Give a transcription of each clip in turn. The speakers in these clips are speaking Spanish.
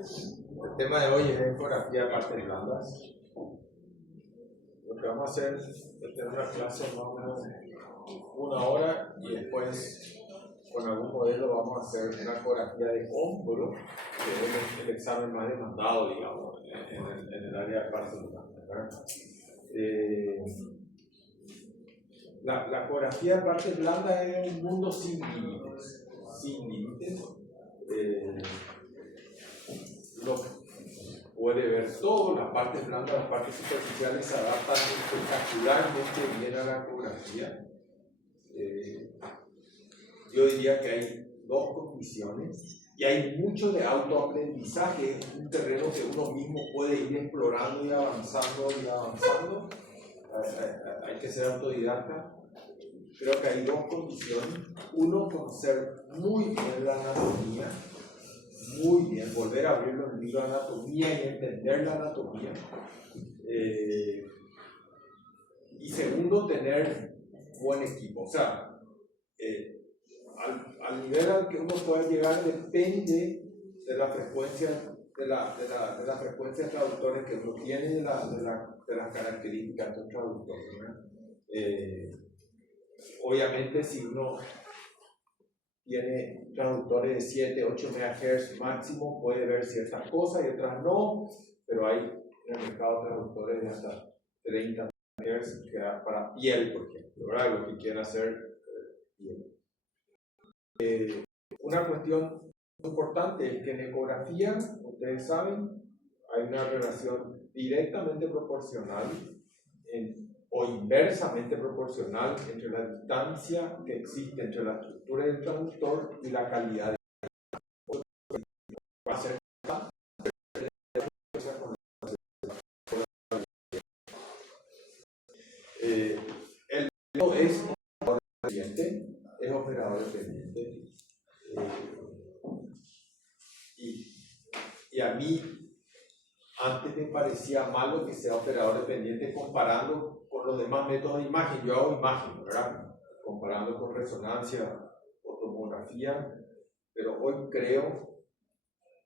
El tema de hoy es ecografía de partes blandas. Lo que vamos a hacer es tener una clase más o menos 1 hora y después con algún modelo vamos a hacer una ecografía de hombro, que es el examen más demandado, digamos, en el área de partes blandas. La ecografía de partes blandas es un mundo sin límites. Sin límites. Lo puede ver todo, las partes blandas, las partes superficiales se adaptan espectacularmente bien a la ecografía. Yo diría que hay dos condiciones y hay mucho de autoaprendizaje, es un terreno que uno mismo puede ir explorando y avanzando hay que ser autodidacta. Creo que hay dos condiciones. Uno, conocer muy bien la anatomía, muy bien, volver a abrirlo en el libro de anatomía y entender la anatomía. Y segundo, tener buen equipo. O sea, al nivel al que uno puede llegar depende de la frecuencia de la frecuencia de traductores que uno tiene, de las características de un traductor. Obviamente, si uno tiene traductores de 7, 8 MHz máximo, puede ver ciertas cosas y otras no, pero hay en el mercado traductores de hasta 30 MHz que da para piel, por ejemplo, ¿verdad? Lo que quiera hacer piel. Una cuestión importante es que en ecografía, ustedes saben, hay una relación directamente proporcional o inversamente proporcional entre la distancia que existe entre la estructura del traductor y la calidad de es operador dependiente. Y a mí antes me parecía malo que sea operador dependiente comparando con los demás métodos de imagen. Yo hago imagen, ¿verdad? Comparando con resonancia o tomografía, pero hoy creo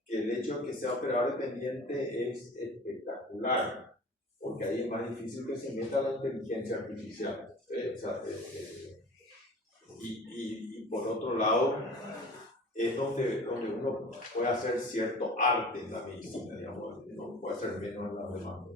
que el hecho de que sea operador dependiente es espectacular, porque ahí es más difícil que se meta la inteligencia artificial. Y por otro lado, es donde uno puede hacer cierto arte en la medicina, digamos, no puede hacer menos en las demás.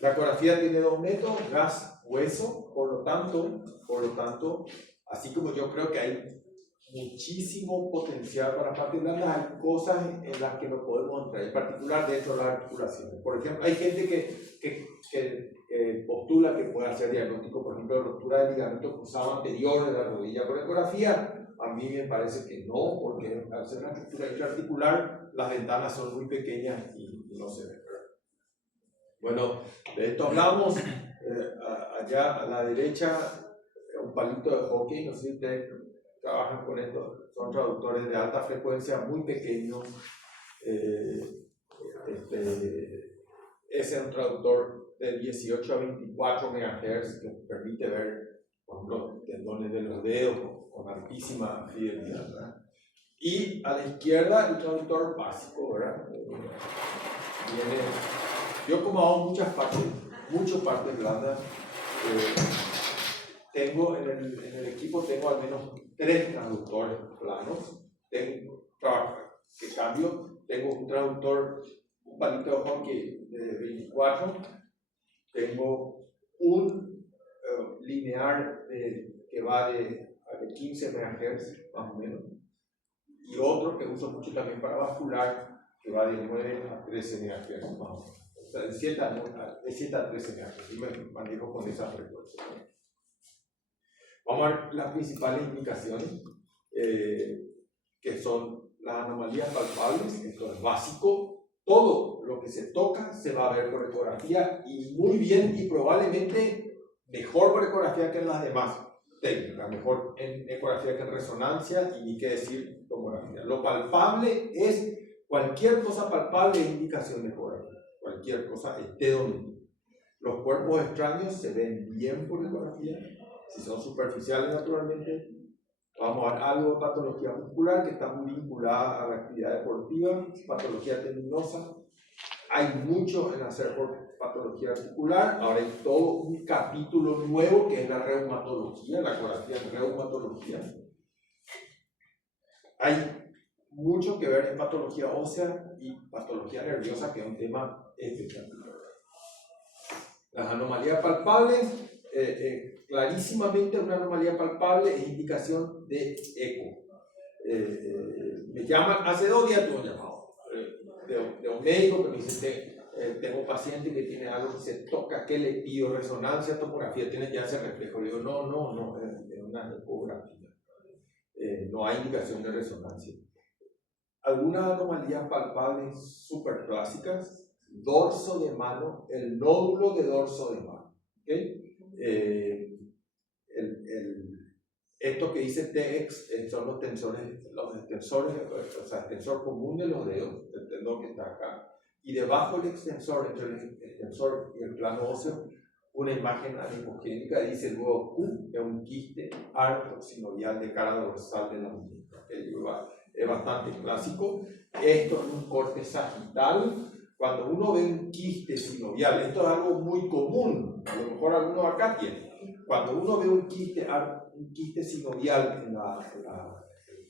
La ecografía tiene dos métodos, gas, hueso, por lo tanto, así como yo creo que hay muchísimo potencial para partes blandas, hay cosas en las que no podemos entrar, en particular dentro de las articulaciones. Por ejemplo, hay gente que postula que puede hacer diagnóstico, por ejemplo, de ruptura del ligamento cruzado anterior de la rodilla por ecografía. A mí me parece que no, porque al ser una estructura intraarticular, las ventanas son muy pequeñas y no se ven. Bueno, de esto hablamos. Allá a la derecha, un palito de hockey, no sé si ustedes trabajan con esto, son traductores de alta frecuencia muy pequeños. Ese es un traductor de 18 a 24 MHz que permite ver, por ejemplo, tendones de los dedos con altísima fidelidad, ¿verdad? Y a la izquierda el traductor básico, ¿verdad? Yo como hago muchas partes blandas, tengo en el equipo tengo al menos 3 traductores planos. Tengo un traductor, un palito de hockey de 24, tengo un linear que va de 15 MHz más o menos, y otro que uso mucho también para vascular que va de 9 a 13 MHz más o menos. O sea, de 7 a 13 MHz, y me manejo con esa frecuencia. Vamos a ver las principales indicaciones, que son las anomalías palpables. Esto es básico. Todo lo que se toca se va a ver por ecografía, y muy bien, y probablemente mejor por ecografía que en las demás técnicas, mejor en ecografía que en resonancia, y ni qué decir tomografía. Lo palpable es cualquier cosa palpable, es indicación de ecografía, cualquier cosa esté donde. Los cuerpos extraños se ven bien por ecografía, si son superficiales naturalmente, Vamos a ver algo de patología muscular que está muy vinculada a la actividad deportiva, patología tendinosa. Hay mucho en hacer por patología articular. Ahora hay todo un capítulo nuevo que es la reumatología, la ecografía en reumatología. Hay mucho que ver en patología ósea y patología nerviosa, que es un tema espectacular. Las anomalías palpables, clarísimamente una anomalía palpable es indicación de eco. Me llaman, hace 2 días tuve un llamado de un médico que me dice, tengo un paciente que tiene algo que se toca, ¿qué le pido? Resonancia, tomografía, tiene ya ese reflejo. Le digo, no, es una ecografía. No hay indicación de resonancia. Algunas anomalías palpables súper clásicas, dorso de mano, el nódulo de dorso de mano. ¿Okay? Esto que dice TX son los extensores, o sea, el extensor común de los dedos, el tendón que está acá, y debajo del extensor, entre el extensor y el plano óseo, una imagen adipogénica, dice luego Q, es un quiste artrosinovial de cara dorsal de la muñeca. Es bastante clásico. Esto es un corte sagital. Cuando uno ve un quiste sinovial, esto es algo muy común, a lo mejor algunos acá tienen. Cuando uno ve un quiste sinovial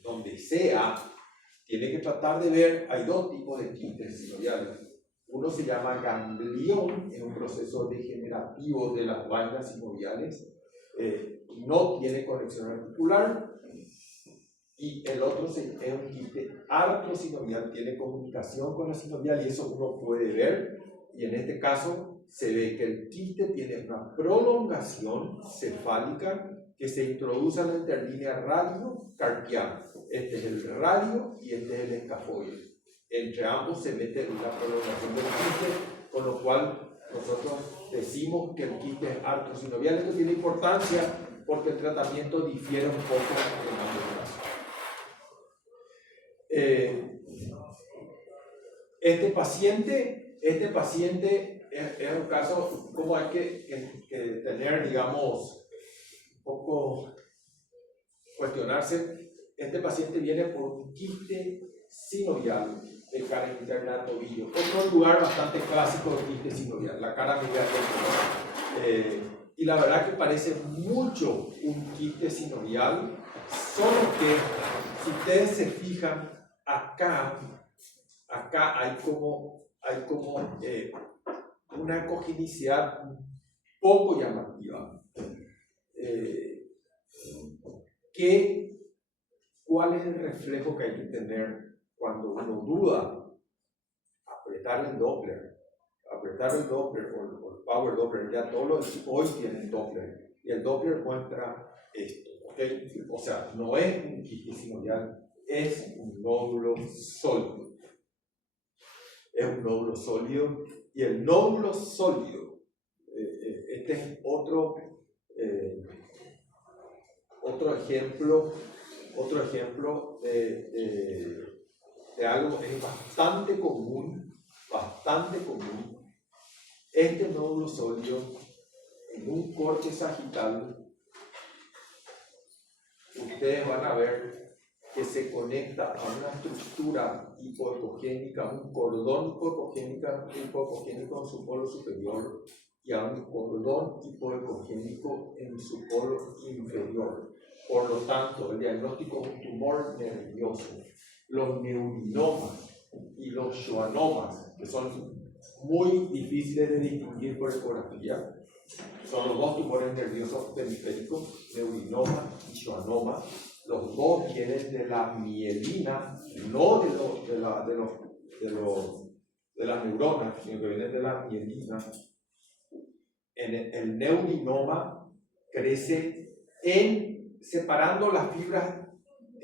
donde sea, tiene que tratar de ver, hay 2 tipos de quistes sinoviales. Uno se llama ganglión, es un proceso degenerativo de las vainas sinoviales, no tiene conexión articular, y el otro es un quiste artrosinovial, tiene comunicación con la sinovial y eso uno puede ver, y en este caso se ve que el quiste tiene una prolongación cefálica que se introduce en la interlínea radio-carpiana. Este es el radio y este es el escafoide. Entre ambos se mete una prolongación del quiste, con lo cual nosotros decimos que el quiste es artrosinovial. Esto tiene importancia porque el tratamiento difiere un poco en ambos casos. Este paciente es un caso como hay que tener, digamos, un poco cuestionarse. Este paciente viene por un quiste sinovial de cara interna del tobillo. Otro lugar bastante clásico del quiste sinovial, la cara medial del tobillo. Y la verdad que parece mucho un quiste sinovial, solo que si ustedes se fijan, acá hay como una ecogenicidad poco llamativa. ¿Cuál es el reflejo que hay que tener cuando uno duda? Apretar el Doppler o el Power Doppler, ya todos los hoy tienen Doppler, y el Doppler muestra esto, ¿okay? O sea, no es un quiste sinovial, es un nódulo sólido. Es un nódulo sólido, y el nódulo sólido, este es otro ejemplo de algo que es bastante común. Este nódulo sólido, en un corte sagital, ustedes van a ver que se conecta a una estructura hipoecogénica, un cordón hipoecogénico en su polo superior y a un cordón hipoecogénico en su polo inferior. Por lo tanto, el diagnóstico es un tumor nervioso. Los neurinomas y los schwannomas, que son muy difíciles de distinguir por ecografía, son los 2 tumores nerviosos periféricos, neurinoma y schwannoma. Los 2 vienen de la mielina, no de las neuronas, sino que vienen de la mielina. El neurinoma crece separando las fibras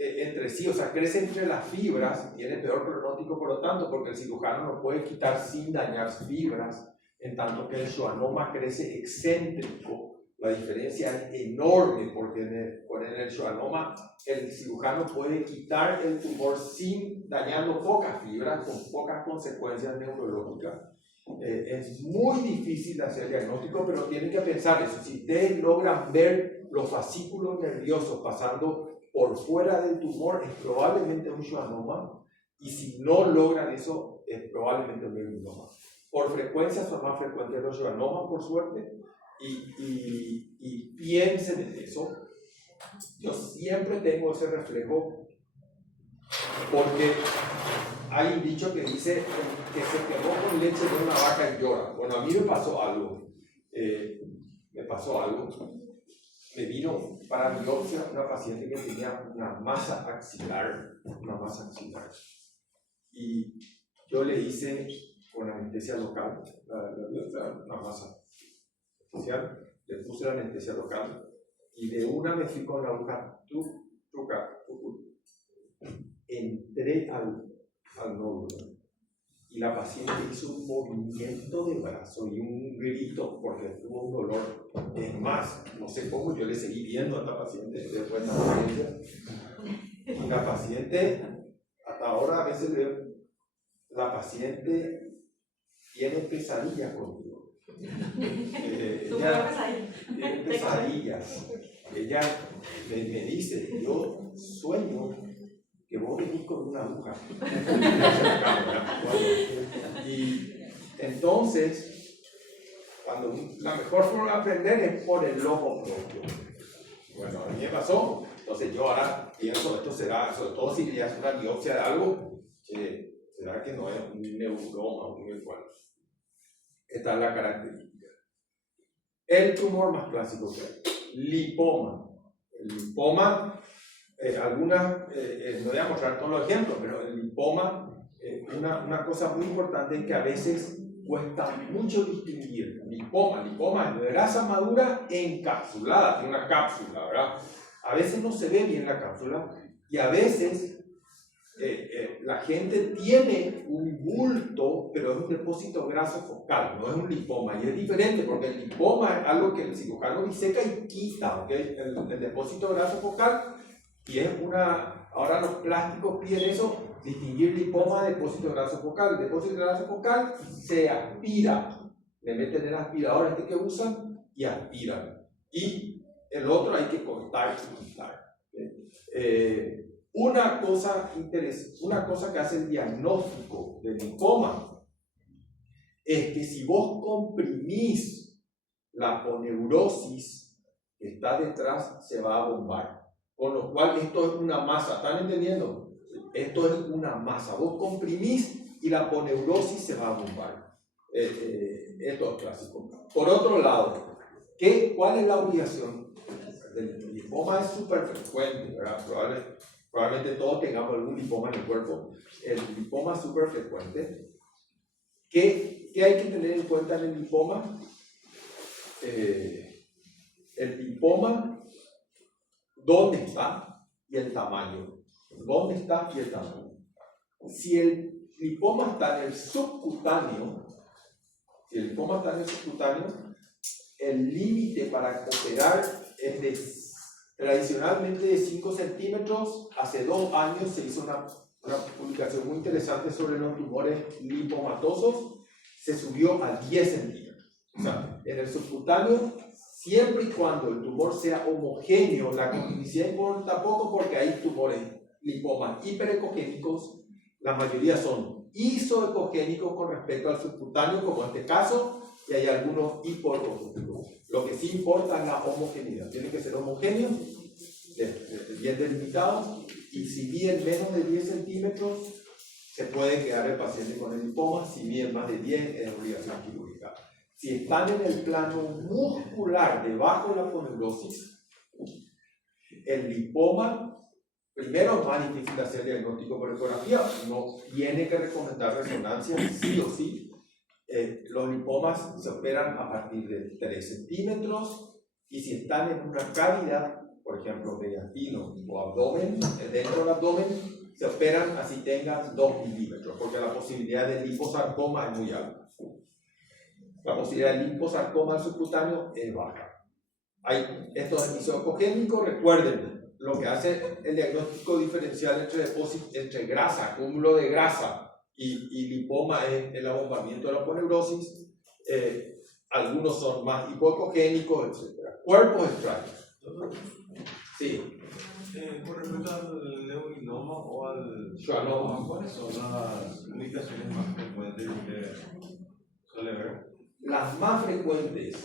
entre sí, o sea, crece entre las fibras, tiene peor pronóstico por lo tanto, porque el cirujano no puede quitar sin dañar fibras, en tanto que el schwannoma crece excéntrico. La diferencia es enorme, porque en el schwannoma el cirujano puede quitar el tumor sin dañando pocas fibras, con pocas consecuencias neurológicas. Es muy difícil de hacer diagnóstico, pero tienen que pensar eso. Si ustedes logran ver los fascículos nerviosos pasando por fuera del tumor es probablemente un schwannoma, y si no logran eso, es probablemente un melanoma. Por frecuencia son más frecuentes los schwannomas, por suerte, y piensen en eso. Yo siempre tengo ese reflejo, porque hay un dicho que dice que se quemó con leche de una vaca y llora. Bueno, a mí me pasó algo. Me vino para biopsia una paciente que tenía una masa axilar, y yo le hice con anestesia local, una masa especial, le puse la anestesia local, y de una me fui con la aguja, entré al nódulo, y la paciente hizo un movimiento de brazo y un grito porque tuvo un dolor. Es más, no sé cómo, yo le seguí viendo a esta paciente después de esta experiencia. Y la paciente, hasta ahora a veces la paciente tiene pesadillas conmigo. Ella tiene pesadillas. Ella me dice, yo sueño que vos venís con una aguja. Y entonces, la mejor forma de aprender es por el ojo propio. Bueno, a mí me pasó. Entonces yo ahora pienso, esto será, sobre todo si ya es una biopsia de algo, será que no es un neuroma o un igual. Esta es la característica. El tumor más clásico que hay, lipoma. El lipoma, no voy a mostrar todos los ejemplos, pero el lipoma, una cosa muy importante es que a veces cuesta mucho distinguir. Lipoma es grasa madura encapsulada, tiene una cápsula, ¿verdad? A veces no se ve bien la cápsula, y a veces la gente tiene un bulto, pero es un depósito graso focal, no es un lipoma, y es diferente porque el lipoma es algo que el cirujano diseca y quita, ¿okay? El depósito graso focal, y es ahora los plásticos piden eso, distinguir lipoma de depósito graso focal. El depósito graso focal se aspira, le meten el aspirador que usan y aspiran, y el otro hay que cortar y quitar. Una cosa que hace el diagnóstico del lipoma es que si vos comprimís la aponeurosis que está detrás, se va a bombar. Con lo cual esto es una masa, ¿están entendiendo? Esto es una masa. Vos comprimís y la aponeurosis se va a bombar. Esto es clásico. Por otro lado, ¿cuál es la obligación? El lipoma es súper frecuente, ¿verdad? Probablemente todos tengamos algún lipoma en el cuerpo. El lipoma es súper frecuente. ¿Qué hay que tener en cuenta en el lipoma? El lipoma, ¿dónde está? Y el tamaño. ¿Dónde está y el tamaño? Si el lipoma está en el subcutáneo, el límite para operar es tradicionalmente de 5 centímetros. Hace 2 años se hizo una publicación muy interesante sobre los tumores lipomatosos, se subió a 10 centímetros. O sea, en el subcutáneo, siempre y cuando el tumor sea homogéneo, la condición importa poco porque hay tumores lipomas hiperecogénicos, la mayoría son isoecogénicos con respecto al subcutáneo, como en este caso, y hay algunos hipoecogénicos. Lo que sí importa es la homogeneidad. Tiene que ser homogéneo, bien delimitado, y si bien menos de 10 centímetros, se puede quedar el paciente con el lipoma. Si bien más de 10, es obligación quirúrgica. Si están en el plano muscular, debajo de la aponeurosis, el lipoma, primero es más difícil hacer diagnóstico por ecografía, no tiene que recomendar resonancia, sí o sí. Los lipomas se operan a partir de 3 centímetros, y si están en una cavidad, por ejemplo, mediastino o abdomen, dentro del abdomen, se operan así tengan 2 milímetros, porque la posibilidad de liposarcoma es muy alta. La posibilidad de liposarcoma al subcutáneo es baja. Esto es isoecogénico, recuerden, lo que hace el diagnóstico diferencial entre grasa, cúmulo de grasa, y lipoma es el abombamiento de la aponeurosis. Algunos son más hipoecogénicos, etc. Cuerpos extraños. Sí. Con respecto al neurinoma o al schwannoma, ¿cuáles son las indicaciones más frecuentes que suele ver? Las más frecuentes.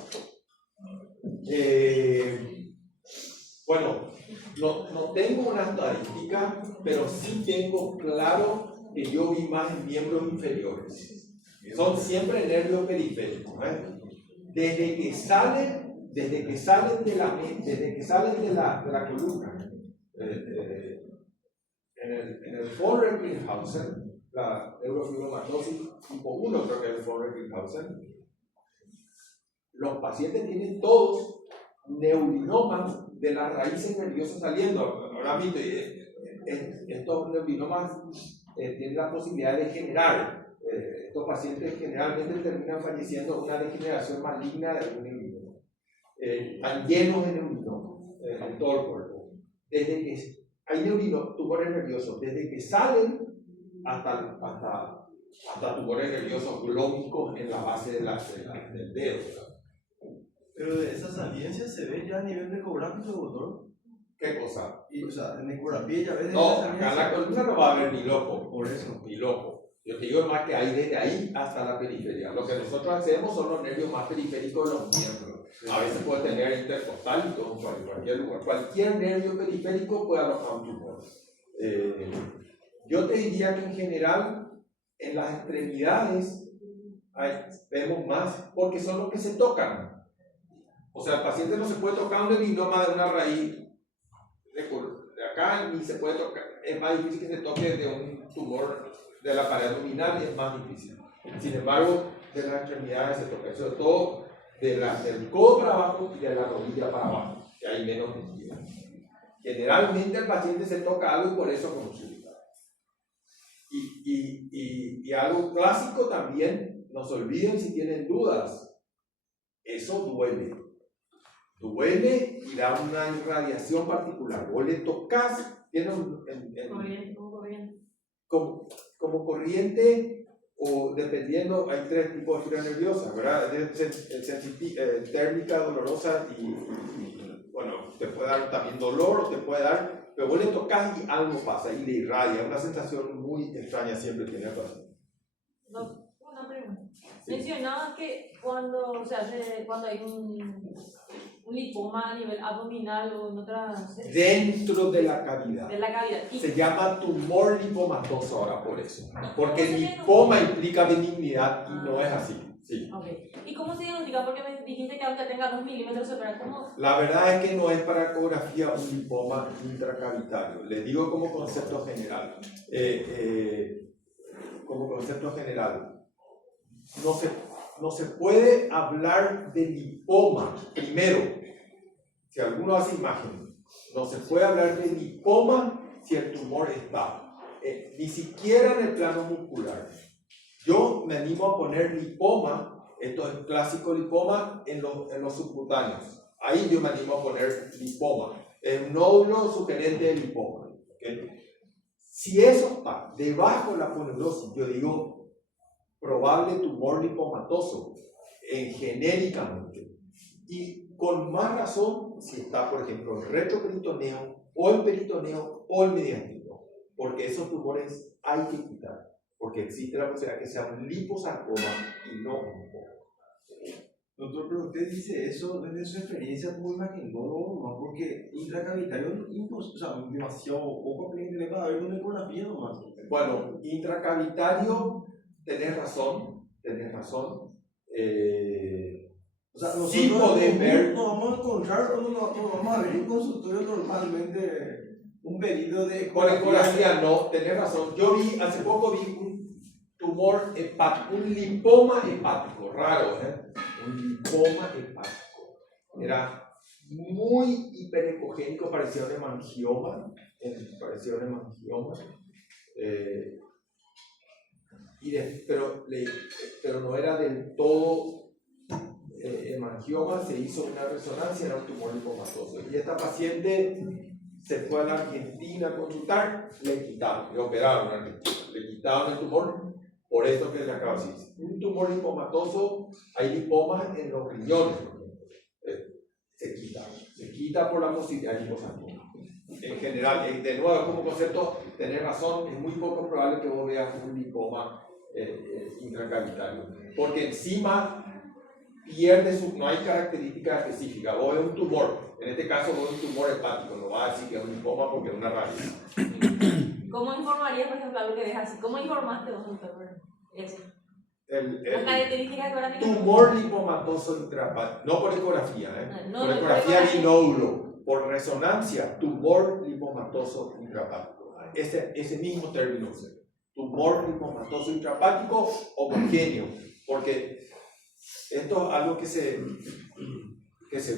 Bueno, no tengo una estadística, pero sí tengo claro que yo vi más en miembros inferiores. Son siempre nervios periféricos. Desde que salen de la columna, en el von Recklinghausen, la neurofibromatosis tipo 1, creo que es el von Recklinghausen, los pacientes tienen todos neurinomas de las raíces nerviosas saliendo. Ahora mismo, estos neurinomas tienen la posibilidad de generar. Estos pacientes generalmente terminan falleciendo una degeneración maligna de algún neurinoma. Están llenos de neurinomas en todo el cuerpo. Desde que hay tumores nerviosos, desde que salen hasta tumores nerviosos glóbicos en la base del dedo. Pero de esa saliencia se ve ya a nivel ecográfico, doctor. ¿Qué cosa? O sea, en ecografía ya ves. No, acá en la columna no va a haber ni loco. Por eso. Ni loco. Yo te digo más que hay desde ahí hasta la periferia. Lo que nosotros hacemos son los nervios más periféricos de los miembros. A veces puede tener intercostálicos en cualquier lugar. Cualquier nervio periférico puede alojar un tumor. Yo te diría que en general en las extremidades vemos más porque son los que se tocan. O sea, el paciente no se puede tocar un neurinoma de una raíz de acá, ni se puede tocar. Es más difícil que se toque de un tumor de la pared abdominal, es más difícil. Sin embargo, de las extremidades se toca, sobre todo del codo para abajo y de la rodilla para abajo, que hay menos sensibilidad. Generalmente el paciente se toca algo y por eso consulta. Y algo clásico también, no se olviden si tienen dudas, eso duele. Duele y da una irradiación particular. Vos le tocas, tiene como corriente, o dependiendo, hay tres tipos de fibra nerviosa, ¿verdad? Térmica, dolorosa y bueno, te puede dar también dolor, o te puede dar, pero vos le tocas y algo pasa y le irradia, una sensación muy extraña siempre tiene el paciente. No, una pregunta. Sí. Mencionabas que cuando hay un lipoma a nivel abdominal o en otras... Dentro de la cavidad. De la cavidad. Se llama tumor lipomatoso ahora por eso. Porque el lipoma implica benignidad y no es así. Sí. Okay. ¿Y cómo se diagnostica? Porque me dijiste que aunque tenga 2 milímetros se opera como... La verdad es que no es para ecografía un lipoma intracavitario. Les digo como concepto general. Como concepto general. No se puede hablar de lipoma. Primero, si alguno hace imagen, no se puede hablar de lipoma si el tumor está. Ni siquiera en el plano muscular. Yo me animo a poner lipoma, esto es clásico lipoma, en los subcutáneos. Ahí yo me animo a poner lipoma. Es un nódulo sugerente de lipoma. ¿Okay? Si eso está debajo de la poneurosis, yo digo probable tumor lipomatoso, genéricamente. Y con más razón si está, por ejemplo, el retroperitoneo, o el peritoneo, o el mediastino. Porque esos tumores hay que quitar. Porque existe la posibilidad que sea un liposarcoma y no un lipoma. Doctor, pero usted dice eso desde su experiencia como imaginólogo, nomás porque intracavitario, o sea, demasiado poco le va a haber una ecografía nomás. Bueno, intracavitario, tenés razón. O sea, nosotros sí podés ver. No vamos a encontrar, no vamos a ver en consultorio normalmente un pedido de ecografía. No, tenés razón. Yo hace poco vi un tumor hepático, un lipoma hepático, raro, un lipoma hepático. Era muy hiperecogénico, parecía un hemangioma. Pero no era del todo hemangioma, se hizo una resonancia, era un tumor lipomatoso. Y esta paciente se fue a la Argentina a consultar, le quitaron, le operaron en Argentina, le quitaron el tumor, por esto que le acabo de decir. Un tumor lipomatoso, hay lipomas en los riñones, por ejemplo. Se quita por la posibilidad de liposarcoma. en general, de nuevo, como concepto, tenés razón, es muy poco probable que vos veas un lipoma intracavitario, porque encima pierde no hay características específicas. Vos ves un tumor, en este caso vos ves un tumor hepático, no vas a decir que es un lipoma porque es una rareza. ¿Cómo informarías, por ejemplo, algo que ves así? ¿Cómo informaste vos, doctor? Eso. Las características que ahora tenemos. Tumor lipomatoso intrahepático, no por ecografía, No, por no, ecografía por vi nódulo, por resonancia, tumor lipomatoso intrahepático. Ese mismo término usa. Tumor lipomatoso intrahepático homogéneo, porque esto es algo que se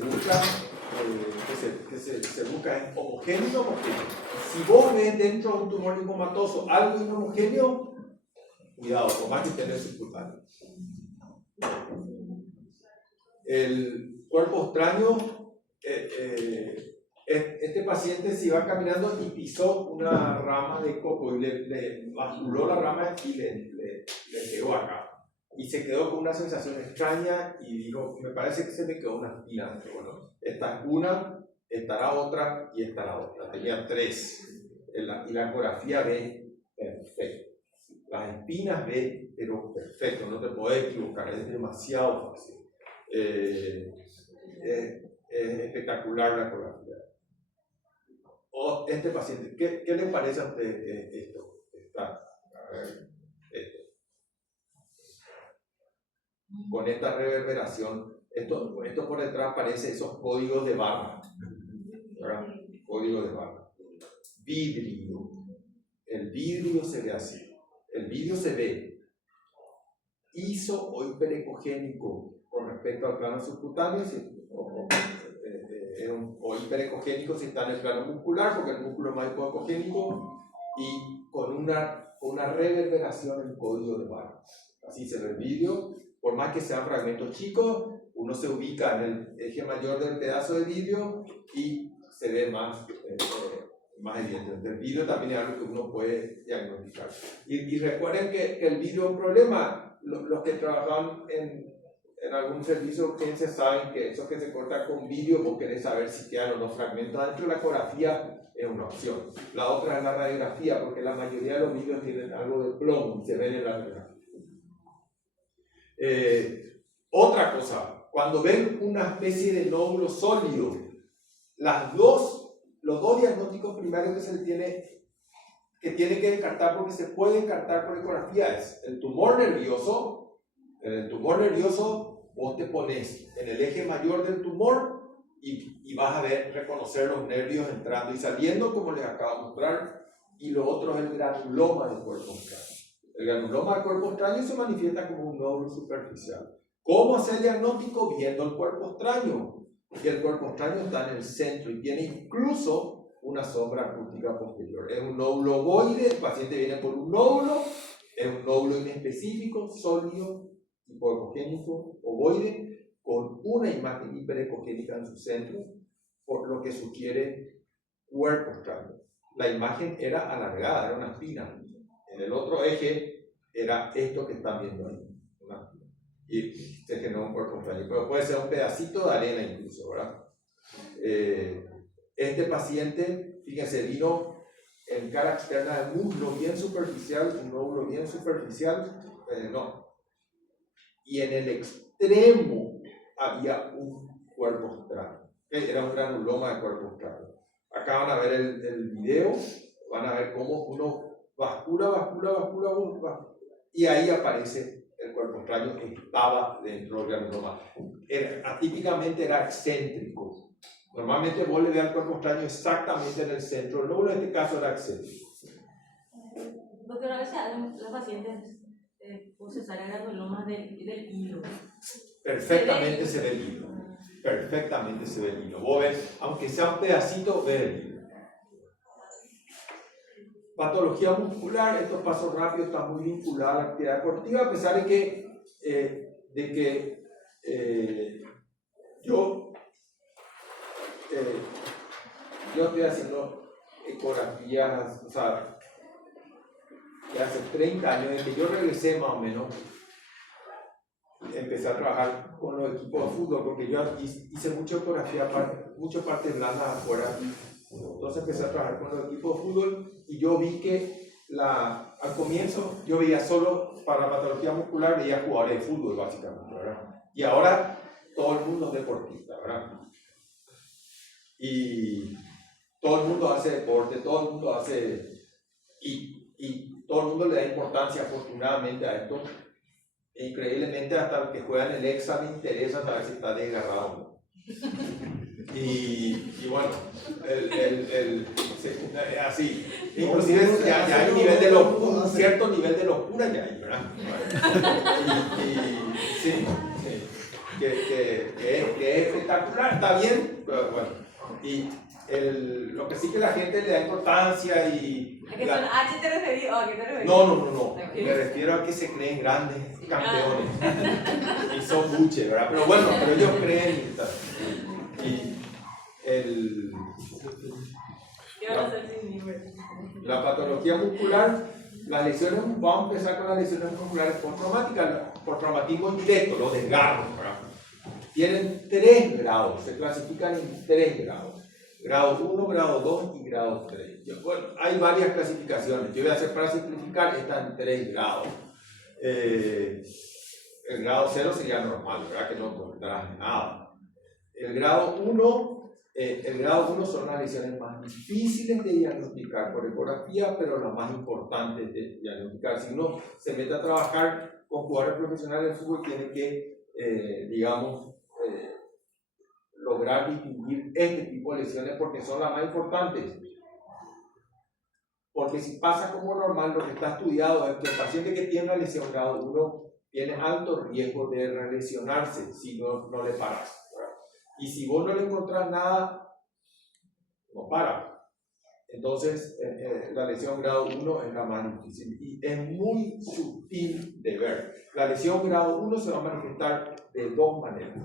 busca, se busca en homogéneo y no homogéneo. Si vos ves dentro de un tumor lipomatoso algo inhomogéneo, cuidado, por más que tenés subcutáneo. El cuerpo extraño, este paciente se iba caminando y pisó una rama de coco y le basculó la rama y le pegó acá. Y se quedó con una sensación extraña y dijo, me parece que se me quedó una espina. Bueno, esta es una, estará otra y estará otra. Tenía 3. Y la ecografía ve perfecto. Las espinas ve, pero perfecto, no te podés equivocar, es demasiado fácil. Es espectacular la ecografía. Este paciente, ¿qué le parece a usted esto? Esto. Con esta reverberación, esto por detrás parece esos códigos de barra, ¿verdad? Código de barra. Vidrio. El vidrio se ve así. El vidrio se ve iso o hiperecogénico con respecto al plano subcutáneo o hiperecogénico si está en el plano muscular, porque el músculo es más hipoecogénico, y con una reverberación en código de barra. Así se ve el vidrio. Por más que sean fragmentos chicos, uno se ubica en el eje mayor del pedazo de vidrio y se ve más evidente. El vidrio también es algo que uno puede diagnosticar. Y recuerden que el vidrio es un problema. Los que trabajan en algún servicio de urgencia saben que eso que se corta con vidrio, vos querés saber si quedan o no fragmentos dentro de la ecografía, es una opción. La otra es la radiografía, porque la mayoría de los vidrios tienen algo de plomo y se ven en la radiografía. Otra cosa, cuando ven una especie de nódulo sólido, los dos diagnósticos primarios que se tiene que descartar, porque se puede descartar por ecografía, es el tumor nervioso. En el tumor nervioso vos te pones en el eje mayor del tumor y vas a reconocer los nervios entrando y saliendo, como les acabo de mostrar, y lo otro es el granuloma del cuerpo extraño. El granuloma del cuerpo extraño se manifiesta como un nódulo superficial. ¿Cómo hacer el diagnóstico? Viendo el cuerpo extraño. Y el cuerpo extraño está en el centro y tiene incluso una sombra acústica posterior. Es un nódulo ovoide, el paciente viene por un nódulo, es un nódulo inespecífico, sólido, hipoecogénico, ovoide, con una imagen hiperecogénica en su centro, por lo que sugiere cuerpo extraño. La imagen era alargada, era una espina. En el otro eje era esto que están viendo ahí, una espina. Y se generó un cuerpo extraño, pero puede ser un pedacito de arena incluso, ¿verdad? Este paciente, fíjense, vino en cara externa del muslo bien superficial, un nódulo bien superficial, no. Y en el extremo había un cuerpo extraño, era un granuloma de cuerpo extraño. Acá van a ver el video, van a ver cómo uno bascula, y ahí aparece el cuerpo extraño que estaba dentro del granuloma. Atípicamente era excéntrico. Normalmente vos le ves al cuerpo extraño exactamente en el centro. El nódulo en este caso era excéntrico. Porque una vez los pacientes cesárea granulomas del hilo. Perfectamente se ve el hilo. Perfectamente se ve el hilo. Vos ves, aunque sea un pedacito, ves el hilo. Patología muscular, estos pasos rápidos están muy vinculados a la actividad deportiva, a pesar de que yo estoy haciendo ecografías, o sea, que hace 30 años, desde que yo regresé más o menos, empecé a trabajar con los equipos de fútbol, porque yo hice mucha ecografía, muchas partes blandas afuera, Entonces empecé a trabajar con los equipos de fútbol y yo vi que al comienzo yo veía solo para la patología muscular, veía jugadores de fútbol básicamente, ¿verdad? Y ahora todo el mundo es deportista, ¿verdad? Y todo el mundo hace deporte, todo el mundo hace... Y todo el mundo le da importancia afortunadamente a esto. E increíblemente hasta el que juega en el examen interesa saber si está desgarrado o no. Y bueno, así, inclusive ya hay un cierto nivel de locura ya hay, ¿verdad? Sí, que es espectacular, está bien, pero bueno. Y lo que sí que la gente le da importancia y... ¿A qué son H te referís o a qué te referís? No. Me refiero a que se creen grandes campeones. Y son buches, ¿verdad? Pero bueno, pero ellos creen y la patología muscular, las lesiones, vamos a empezar con las lesiones musculares postraumáticas, por traumatismo indirecto, los desgarros, ¿verdad? Tienen 3 grados, se clasifican en 3 grados. Grado 1, grado 2 y grado 3. Bueno, hay varias clasificaciones. Yo voy a hacer para simplificar, están en 3 grados. El grado 0 sería normal, ¿verdad? Que no encontrarás nada. El grado 1 son las lesiones más difíciles de diagnosticar por ecografía, pero las más importantes de diagnosticar. Si uno se mete a trabajar con jugadores profesionales de fútbol, tiene que, lograr distinguir este tipo de lesiones porque son las más importantes. Porque si pasa como normal, lo que está estudiado es que el paciente que tiene una lesión grado 1 tiene alto riesgo de relesionarse si no le paras, ¿verdad? Y si vos no le encontrás nada, no para. Entonces, la lesión grado 1 es la más difícil y es muy sutil de ver. La lesión grado 1 se va a manifestar de 2 maneras.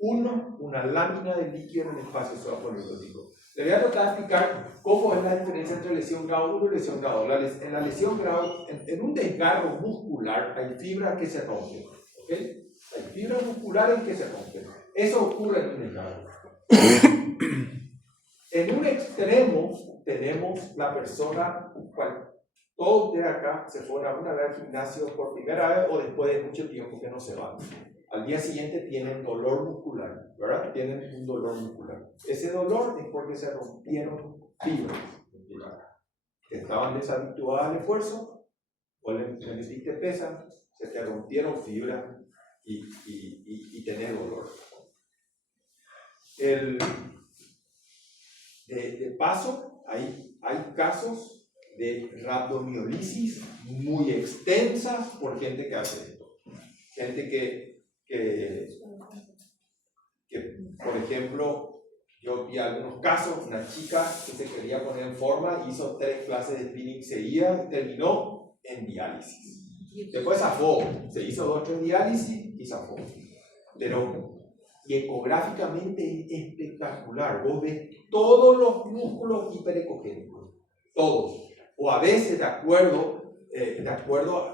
1, una lámina de líquido en el espacio subaponeurótico. Le voy a tratar de explicar cómo es la diferencia entre lesión grado 1 y lesión grado 2. En la lesión grado, en un desgarro muscular, hay fibras que se rompen. ¿Okay? Hay fibras musculares que se rompen. Eso ocurre en un desgarro. En un extremo tenemos la persona, todos de acá se fueron alguna vez al gimnasio por primera vez o después de mucho tiempo que no se van. Al día siguiente tienen dolor muscular, ¿verdad? Tienen un dolor muscular. Ese dolor es porque se rompieron fibras musculares. Estaban deshabituadas al esfuerzo, o le metiste pesa, se te rompieron fibras y tenés dolor. De paso, hay casos de rhabdomiolisis muy extensas por gente que hace esto. Gente que por ejemplo, yo vi algunos casos, una chica que se quería poner en forma, hizo 3 clases de spinning seguidas y terminó en diálisis. Después zafó, se hizo 2 o 3 diálisis y zafó. Pero ecográficamente es espectacular. Vos ves todos los músculos hiperecogénicos, todos. O a veces, de acuerdo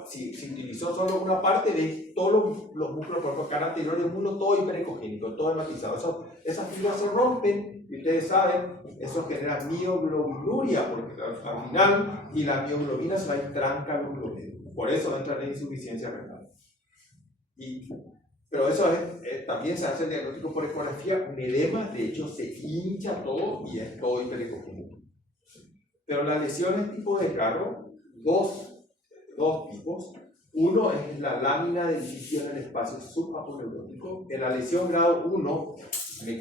si utilizó solo una parte, ves todos los músculos, por ejemplo, cara anterior del muslo, todo hiperecogénico, todo hematizado. Esas fibras se rompen y ustedes saben, eso genera mioglobinuria, porque al final, y la mioglobina se va a tranca los glomerulos. Por eso entra en insuficiencia renal. Pero eso también se hace el diagnóstico por ecografía. Un edema, de hecho, se hincha todo y es todo hiperecogénico. Pero las lesiones tipo desgarro, dos tipos. Uno es la lámina de líquido en el espacio subaponeurótico. En la lesión grado 1, me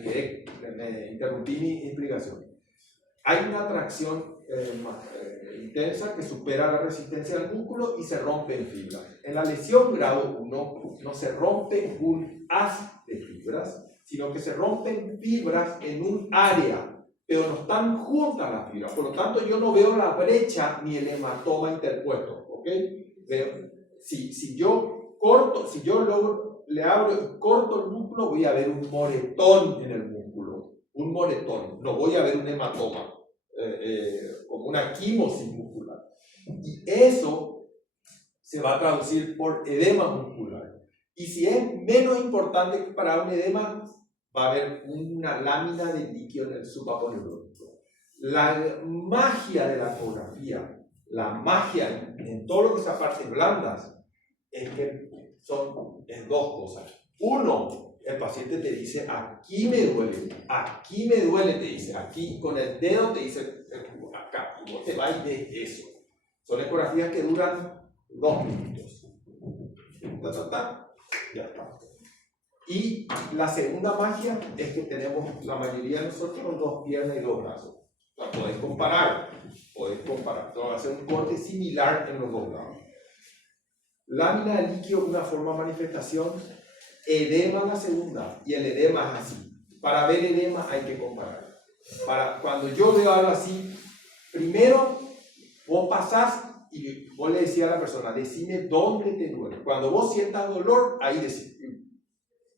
interrumpí mi explicación. Hay una tracción intensa que supera la resistencia del músculo y se rompe en fibras. En la lesión grado 1 no se rompe un haz de fibras, sino que se rompen fibras en un área, pero no están juntas las fibras. Por lo tanto, yo no veo la brecha ni el hematoma interpuesto. ¿Okay? Si yo le abro y corto el músculo, voy a ver un moretón en el músculo. Un moretón. No voy a ver un hematoma. Como una quimosis muscular. Y eso se va a traducir por edema muscular. Y si es menos importante que para un edema, va a haber una lámina de líquido en el subaponeurótico. La magia de la ecografía, la magia en todo lo que son partes blandas, es que es dos cosas. Uno, el paciente te dice, aquí me duele, te dice, aquí con el dedo te dice, acá, y vos te vas de eso. Son ecografías que duran 2 minutos. Ya está. Y la segunda magia es que tenemos, la mayoría de nosotros, 2 piernas y 2 brazos. O sea, podés comparar. Entonces, va a hacer un corte similar en los 2 lados. Lámina de líquido, una forma de manifestación. Edema la segunda, y el edema es así. Para ver edema hay que comparar. Cuando yo veo algo así, primero vos pasás y vos le decís a la persona, decime dónde te duele. Cuando vos sientas dolor, ahí decís,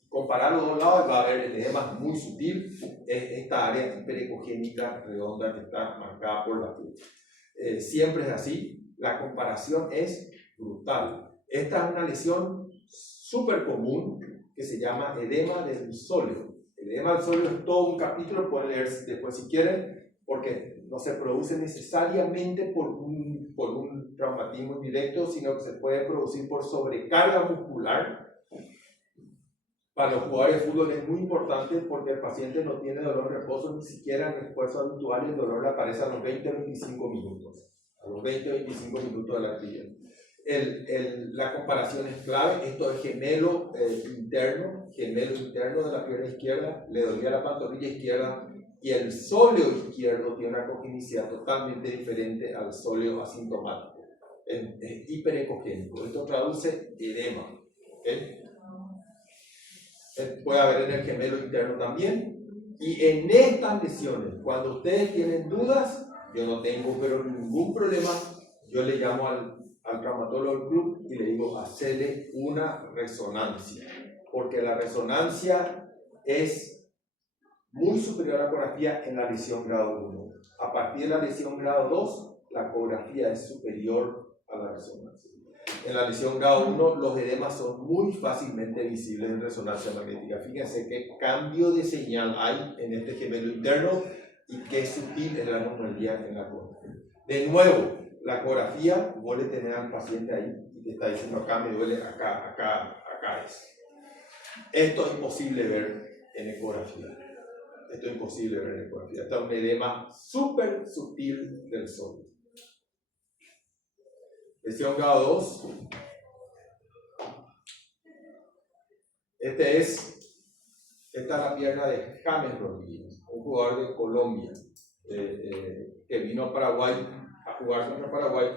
comparar los 2 lados, va a haber el edema muy sutil, es esta área hiperecogénica redonda que está marcada por la piel. Siempre es así, la comparación es brutal. Esta es una lesión súper común que se llama edema del sóleo. El edema del sóleo es todo un capítulo, pueden leer después si quieren, porque no se produce necesariamente por un traumatismo directo, sino que se puede producir por sobrecarga muscular. Para los jugadores de fútbol es muy importante porque el paciente no tiene dolor de reposo ni siquiera en esfuerzo habitual, y el dolor le aparece a los 20-25 minutos. A los 20-25 minutos de la actividad. La comparación es clave. Esto es gemelo interno de la pierna izquierda, le dolía la pantorrilla izquierda, y el sóleo izquierdo tiene una cogenicidad totalmente diferente al sóleo asintomático. Es hiperecogénico. Esto traduce edema. ¿Okay? Puede haber en el gemelo interno también. Y en estas lesiones, cuando ustedes tienen dudas, yo no tengo pero ningún problema, yo le llamo al traumatólogo del club y le digo, hacele una resonancia, porque la resonancia es muy superior a la ecografía en la lesión grado 1. A partir de la lesión grado 2, la ecografía es superior a la resonancia. En la lesión grado 1, los edemas son muy fácilmente visibles en resonancia magnética. Fíjense qué cambio de señal hay en este gemelo interno y qué sutil es la anomalía en la ecografía. De nuevo, la ecografía, vos le tenés al paciente ahí y te está diciendo acá me duele, acá es. Esto es imposible ver en ecografía. Esto es un edema súper sutil del sóleo. Lesión grado 2. Esta es la pierna de James Rodríguez, un jugador de Colombia que vino a Paraguay a jugar contra Paraguay,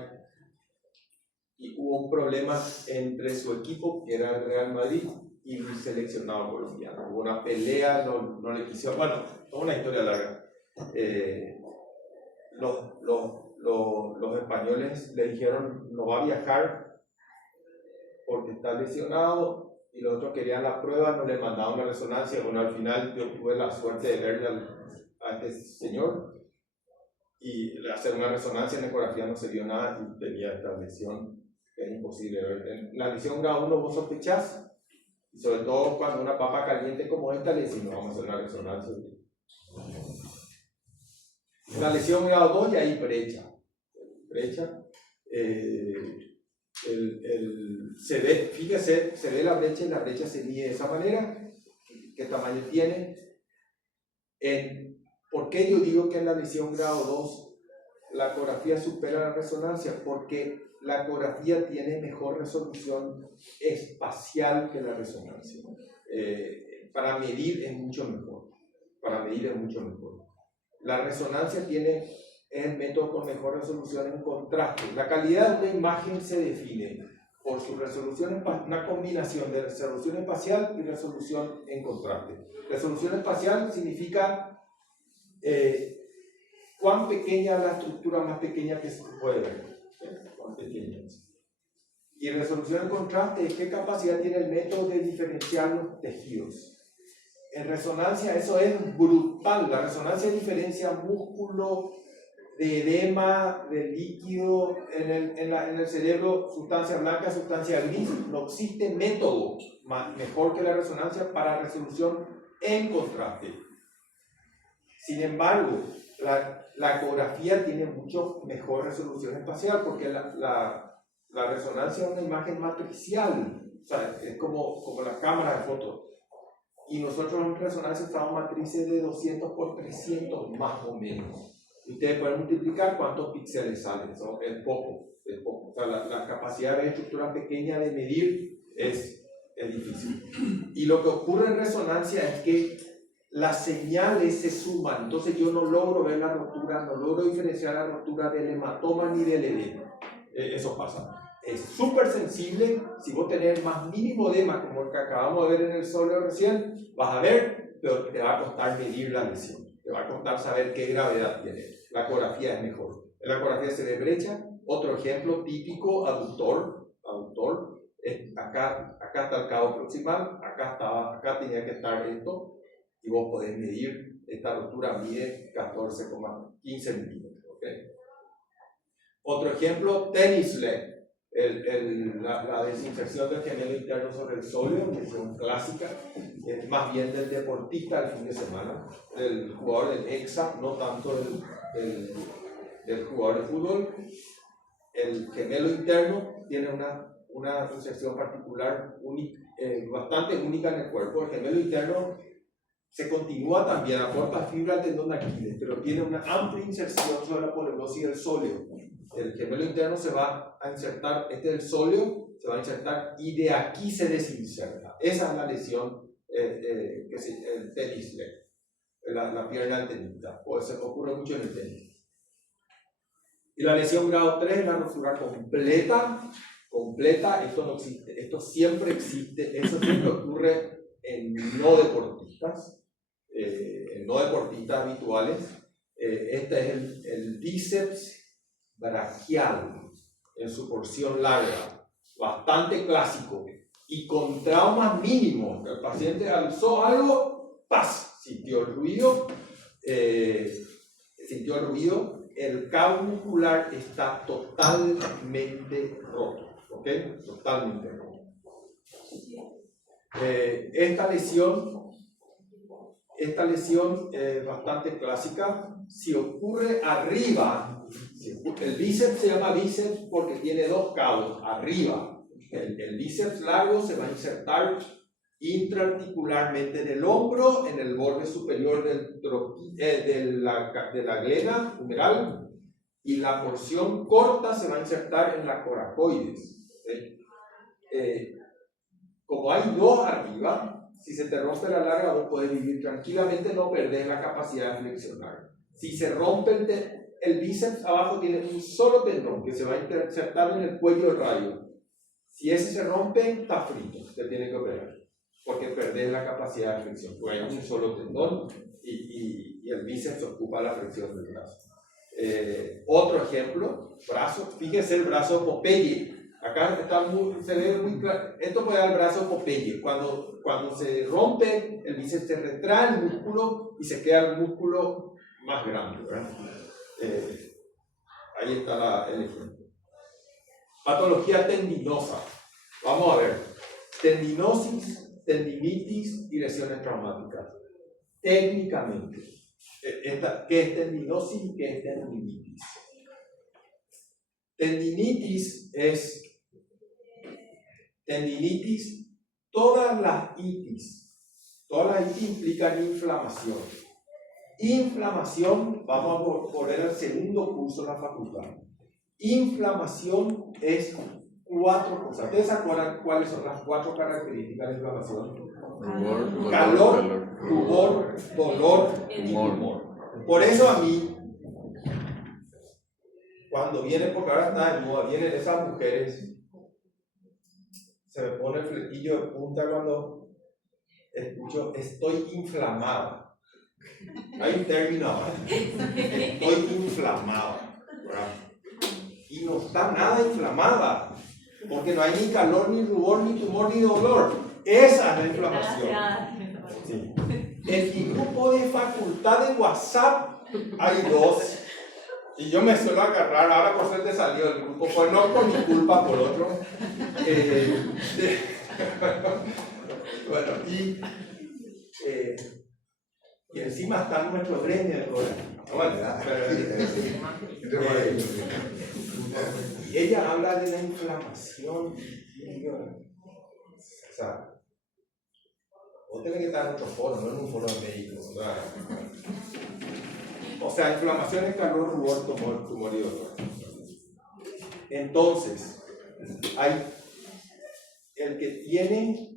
y hubo un problema entre su equipo, que era el Real Madrid, y el seleccionado colombiano. Hubo una pelea, no le quisieron, bueno, toda una historia larga. Los españoles le dijeron no va a viajar porque está lesionado, y los otros querían la prueba, no le mandaron la resonancia. Bueno, al final yo tuve la suerte de verle a este señor y hacer una resonancia. En ecografía no se vio nada y tenía esta lesión que es imposible ver. En la lesión grado 1 vos sospechás, y sobre todo cuando una papa caliente como esta le decimos vamos a hacer una resonancia. En la lesión grado 2 ya hay brecha. Se ve, fíjese, se ve la brecha, y la brecha se mide de esa manera. ¿Qué tamaño tiene? ¿Por qué yo digo que en la lesión grado 2 la ecografía supera la resonancia? Porque la ecografía tiene mejor resolución espacial que la resonancia. Para medir es mucho mejor. La resonancia es el método con mejor resolución en contraste. La calidad de una imagen se define por su resolución, una combinación de resolución espacial y resolución en contraste. Resolución espacial significa cuán pequeña es la estructura más pequeña que se puede ver. Cuán pequeña es. Y resolución en contraste es qué capacidad tiene el método de diferenciar los tejidos. En resonancia eso es brutal. La resonancia diferencia músculo de edema, de líquido en el cerebro, sustancia blanca, sustancia gris. No existe método mejor que la resonancia para resolución en contraste. Sin embargo, La ecografía tiene mucho mejor resolución espacial porque la resonancia es una imagen matricial, o sea, es como la cámara de fotos. Y nosotros en resonancia usamos matrices de 200 por 300 más o menos. Y ustedes pueden multiplicar cuántos píxeles salen, ¿no? Es poco. O sea, la capacidad de estructura pequeña de medir es difícil. Y lo que ocurre en resonancia es que las señales se suman, entonces yo no logro ver la rotura, no logro diferenciar la rotura del hematoma ni del edema. Eso pasa. Es súper sensible. Si vos tenés el más mínimo edema, como el que acabamos de ver en el sóleo recién, vas a ver, pero te va a costar medir la lesión. Te va a costar saber qué gravedad tiene. La ecografía es mejor. En la ecografía se ve brecha. Otro ejemplo típico, aductor. Acá está el cabo proximal, acá tenía que estar esto, y vos podés medir, esta rotura mide 14,15 milímetros. ¿Okay? Otro ejemplo, tenis leg. La desinfección del gemelo interno sobre el sóleo, que es una clásica, es más bien del deportista el fin de semana, del jugador del EXA, no tanto del jugador de fútbol. El gemelo interno tiene una inserción particular bastante única en el cuerpo. El gemelo interno se continúa también, aporta fibra al tendón de Aquiles, pero tiene una amplia inserción sobre la polilosis del sóleo. El gemelo interno se va a insertar, este es el sóleo, se va a insertar y de aquí se desinserta. Esa es la lesión, el tenis leg, la pierna del tenista, o se ocurre mucho en el tenis. Y la lesión grado 3 es la rotura completa, esto no existe, esto siempre existe, eso siempre ocurre en no deportistas habituales. Este es el bíceps braquial en su porción larga, bastante clásico y con traumas mínimos. El paciente alzó algo, ¡paz! Sintió el ruido, el cabo muscular está totalmente roto, ¿ok? Totalmente roto. Esta lesión es bastante clásica. Si ocurre arriba, el bíceps se llama bíceps porque tiene dos cabos arriba. El bíceps largo se va a insertar intraarticularmente en el hombro, en el borde superior de la glena humeral, y la porción corta se va a insertar en la coracoides. Como hay dos arriba, si se te rompe la larga, vos podés vivir tranquilamente, no perdés la capacidad de flexionar. Si se rompe el bíceps abajo, tiene un solo tendón que se va a insertar en el cuello del radio. Si ese se rompe, está frito, se tiene que operar, porque perdés la capacidad de flexión. Pues hay un solo tendón y el bíceps ocupa la flexión del brazo. Otro ejemplo, brazo, fíjese el brazo Popeye. Acá se ve muy claro. Esto puede dar el brazo Popeye. Cuando se rompe, el bíceps se retrae el músculo y se queda el músculo más grande, ¿verdad? Ahí está el ejemplo. Patología tendinosa. Vamos a ver. Tendinosis, tendinitis y lesiones traumáticas. Técnicamente, ¿qué es tendinosis y qué es tendinitis? Tendinitis, todas las itis implican inflamación. Inflamación, vamos a poner el segundo curso en la facultad. Inflamación es 4 cosas. ¿Ustedes se acuerdan cuáles son las 4 características de inflamación? Calor, rubor, dolor y humor. Por eso a mí, cuando vienen, porque ahora está de moda, vienen esas mujeres, se me pone el flequillo de punta cuando escucho estoy inflamada. Hay un término ahora, estoy inflamada, ¿verdad? Y no está nada inflamada, porque no hay ni calor, ni rubor, ni tumor, ni dolor. Esa es la inflamación. Sí. En mi grupo de facultad de WhatsApp hay 2. Y yo me suelo agarrar, ahora por suerte salió el grupo, pues no por mi culpa, por otro. Bueno, Y encima está nuestro gremio de ella habla de la inflamación. O sea, vos tenés que estar en otro foro, no en un foro médico. O sea, inflamación es calor, rubor, tumor y dolor. Entonces, hay el que tiene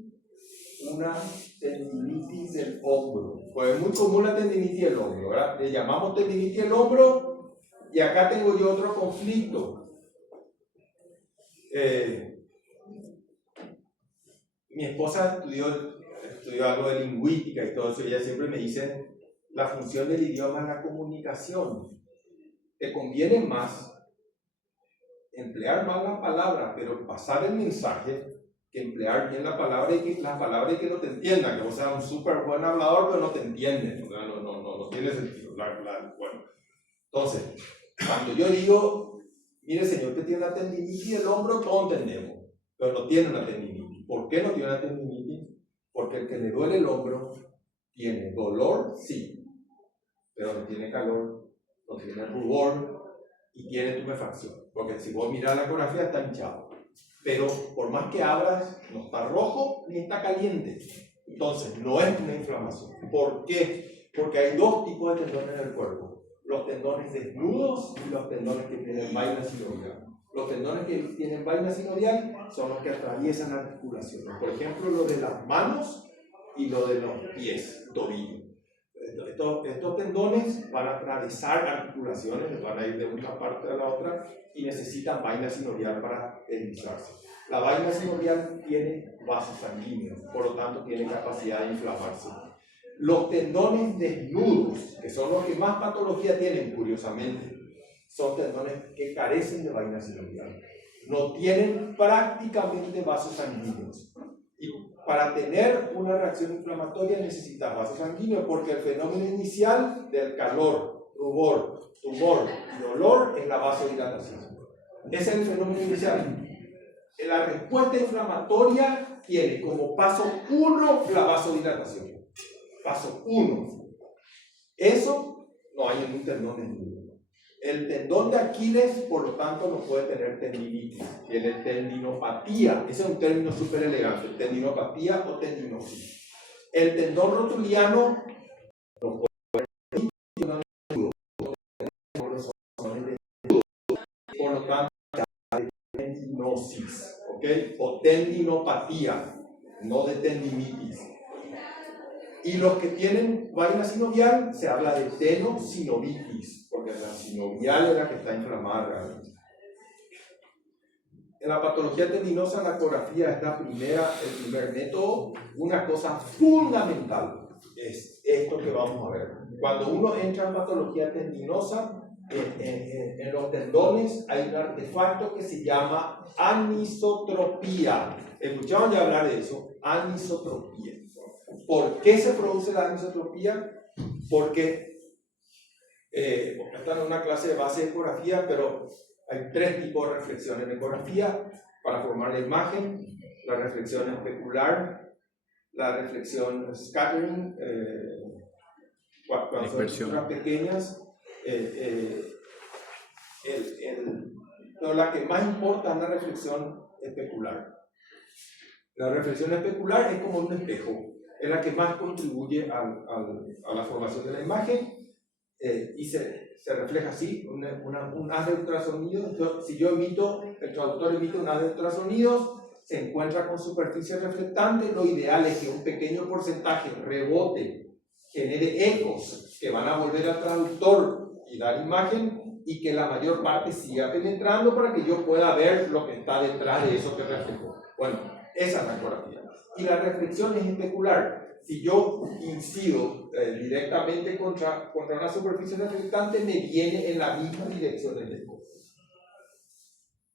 una tendinitis del hombro. Pues es muy común la tendinitis del hombro, ¿verdad? Le llamamos tendinitis del hombro y acá tengo yo otro conflicto. Mi esposa estudió algo de lingüística y todo eso, y ella siempre me dice, la función del idioma es la comunicación. Te conviene más emplear mal la palabra, pero pasar el mensaje, que emplear bien la palabra y que las palabras que no te entiendan, que vos seas un súper buen hablador, pero no te entienden, no tiene sentido. Bueno. Entonces, cuando yo digo, mire señor, usted tiene una tendinitis del hombro, todos entendemos, pero no tiene una tendinitis. ¿Por qué no tiene una tendinitis? Porque el que le duele el hombro tiene dolor, sí, pero no tiene calor, no tiene rubor y tiene tumefacción. Porque si vos mirás la ecografía está hinchado. Pero por más que abras, no está rojo ni está caliente. Entonces, no es una inflamación. ¿Por qué? Porque hay dos tipos de tendones en el cuerpo. Los tendones desnudos y los tendones que tienen vaina sinovial. Los tendones que tienen vaina sinovial son los que atraviesan articulaciones. Por ejemplo, lo de las manos y lo de los pies, tobillo. Estos tendones van a atravesar articulaciones, van a ir de una parte a la otra y necesitan vaina sinovial para deslizarse. La vaina sinovial tiene vasos sanguíneos, por lo tanto tiene capacidad de inflamarse. Los tendones desnudos, que son los que más patología tienen, curiosamente, son tendones que carecen de vaina sinovial. No tienen prácticamente vasos sanguíneos. Y para tener una reacción inflamatoria necesitas vasos sanguíneos, porque el fenómeno inicial del calor, rubor, tumor y dolor es la vasodilatación. Ese es el fenómeno inicial. La respuesta inflamatoria tiene como paso 1 la vasodilatación. Paso 1. Eso no hay en un tendón desnudo. El tendón de Aquiles, por lo tanto, no puede tener tendinitis. Tiene tendinopatía. Ese es un término súper elegante. Tendinopatía o tendinosis. El tendón rotuliano no puede tener por lo tanto, tendinosis, ¿ok? O tendinopatía, no de tendinitis. Y los que tienen vaina sinovial, se habla de tenosinovitis, porque la sinovial es la que está inflamada realmente. En la patología tendinosa, la ecografía es el primer método. Una cosa fundamental es esto que vamos a ver. Cuando uno entra en patología tendinosa, en los tendones hay un artefacto que se llama anisotropía. ¿Escucharon ya hablar de eso? Anisotropía. ¿Por qué se produce la anisotropía? Porque están en una clase de base de ecografía, pero hay 3 tipos de reflexión en ecografía para formar la imagen: la reflexión especular, la reflexión scattering, cuando son estructuras pequeñas, pero la que más importa es la reflexión especular. La reflexión especular es como un espejo, es la que más contribuye a la formación de la imagen, y se refleja así, un haz de ultrasonido. Si yo emito, el traductor emite un haz de ultrasonidos, se encuentra con superficie reflectante. Lo ideal es que un pequeño porcentaje rebote, genere ecos que van a volver al traductor y dar imagen, y que la mayor parte siga penetrando para que yo pueda ver lo que está detrás de eso que reflejó. Bueno, esa es la ecografía. Y la reflexión es especular. Si yo incido directamente contra una superficie reflectante, me viene en la misma dirección el eco.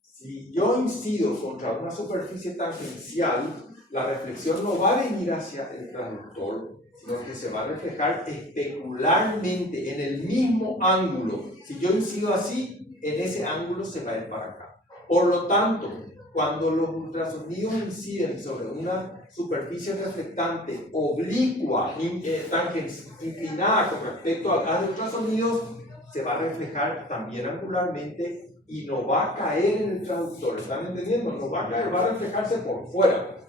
Si yo incido contra una superficie tangencial, la reflexión no va a venir hacia el traductor, sino que se va a reflejar especularmente en el mismo ángulo. Si yo incido así, en ese ángulo se va a ir para acá. Por lo tanto, cuando los ultrasonidos inciden sobre una superficie reflectante oblicua, inclinada con respecto al haz de ultrasonidos, se va a reflejar también angularmente y no va a caer en el traductor. ¿Están entendiendo? No va a caer, va a reflejarse por fuera.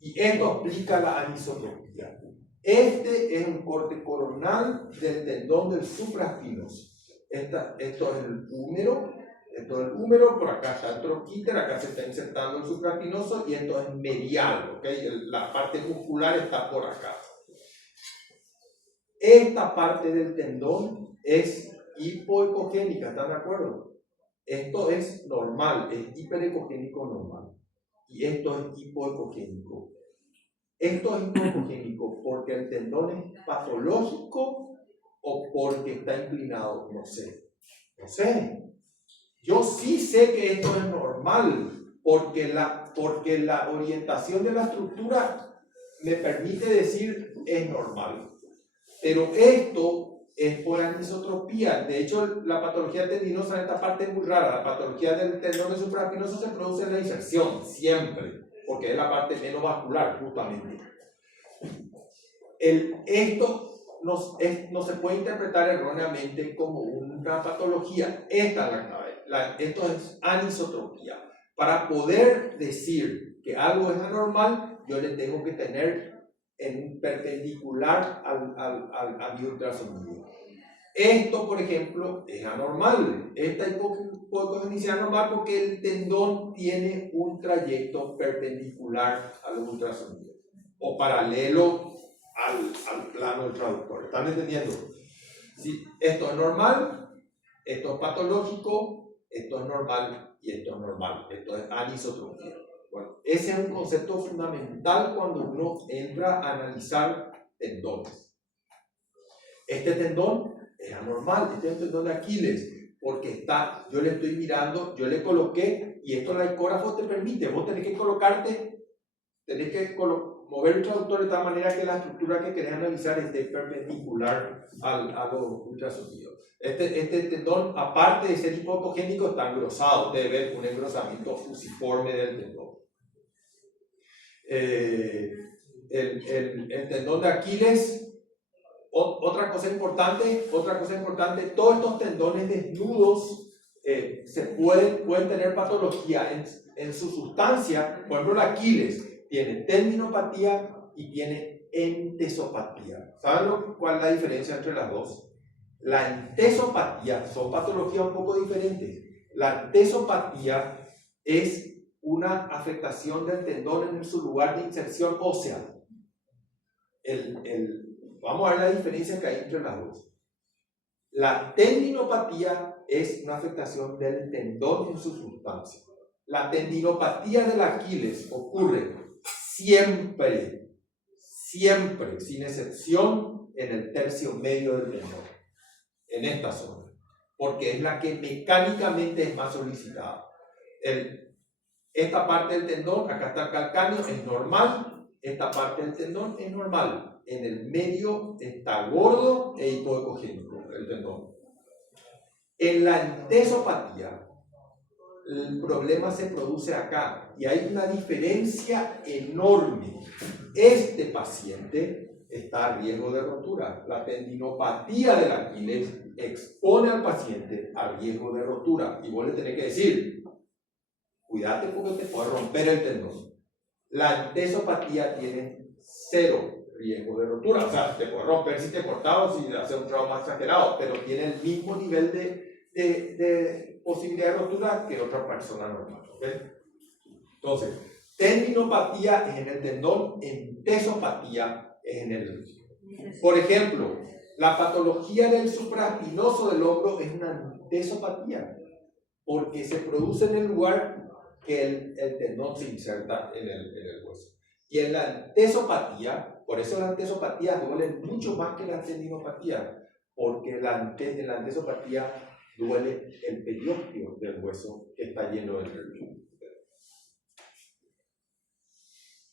Y esto explica la anisotropía. Este es un corte coronal del tendón del supraespinoso. Esto es el húmero. Esto es el húmero, por acá está el troquíter, acá se está insertando el supraespinoso y esto es medial, ¿okay? La parte muscular está por acá. Esta parte del tendón es hipoecogénica, ¿están de acuerdo? Esto es normal, es hiperecogénico normal. Y esto es hipoecogénico. Esto es hipoecogénico porque el tendón es patológico o porque está inclinado, no sé. No sé. Yo sí sé que esto es normal, porque la orientación de la estructura me permite decir es normal. Pero esto es por anisotropía. De hecho, la patología tendinosa en esta parte es muy rara. La patología del tendón de supraespinoso se produce en la inserción, siempre, porque es la parte menos vascular, justamente. Esto no se puede interpretar erróneamente como una patología. Esta es la clave. Esto es anisotropía. Para poder decir que algo es anormal, yo le tengo que tener en perpendicular al mi ultrasonido. Esto, por ejemplo, es anormal. Esta hipocogenicidad es anormal porque el tendón tiene un trayecto perpendicular al ultrasonido o paralelo al plano del traductor. ¿Están entendiendo? Si esto es normal, esto es patológico, esto es normal y esto es normal. Esto es anisotropía. Bueno, ese es un concepto fundamental cuando uno entra a analizar tendones. Este tendón es anormal, este es el tendón de Aquiles, porque yo le estoy mirando, yo le coloqué, y esto el ecógrafo te permite, vos tenés que colocarte, mover el traductor de tal manera que la estructura que querés analizar esté perpendicular a los ultrasonidos. Este tendón, aparte de ser hipocogénico, está engrosado, debe ver un engrosamiento fusiforme del tendón. El tendón de Aquiles, otra cosa importante, todos estos tendones desnudos pueden tener patología en su sustancia. Por ejemplo, el Aquiles tiene tendinopatía y tiene entesopatía. ¿Saben cuál es la diferencia entre las dos? La entesopatía son patologías un poco diferentes. La entesopatía es una afectación del tendón en su lugar de inserción ósea. Vamos a ver la diferencia que hay entre las dos. La tendinopatía es una afectación del tendón en su sustancia. La tendinopatía del Aquiles ocurre siempre, sin excepción, en el tercio medio del tendón, en esta zona, porque es la que mecánicamente es más solicitada. Esta parte del tendón, acá está el calcáneo, es normal. Esta parte del tendón es normal. En el medio está gordo e hipoecogénico el tendón. En la entesopatía, el problema se produce acá y hay una diferencia enorme. Este paciente está a riesgo de rotura. La tendinopatía del Aquiles expone al paciente a riesgo de rotura y vos le tenés que decir, cuídate porque te puede romper el tendón. La entesopatía tiene cero riesgo de rotura, o sea, te puede romper si te cortado, si hace un trauma exagerado, pero tiene el mismo nivel de posibilidad de rotura que otra persona normal, ¿ok? Entonces, tendinopatía es en el tendón, entesopatía es en el... Por ejemplo, la patología del supraespinoso del hombro es una entesopatía, porque se produce en el lugar que el tendón se inserta en el hueso. Y en la entesopatía, por eso las entesopatías duelen mucho más que la tendinopatía, porque en la entesopatía duele el periósteo del hueso que está lleno de nervios.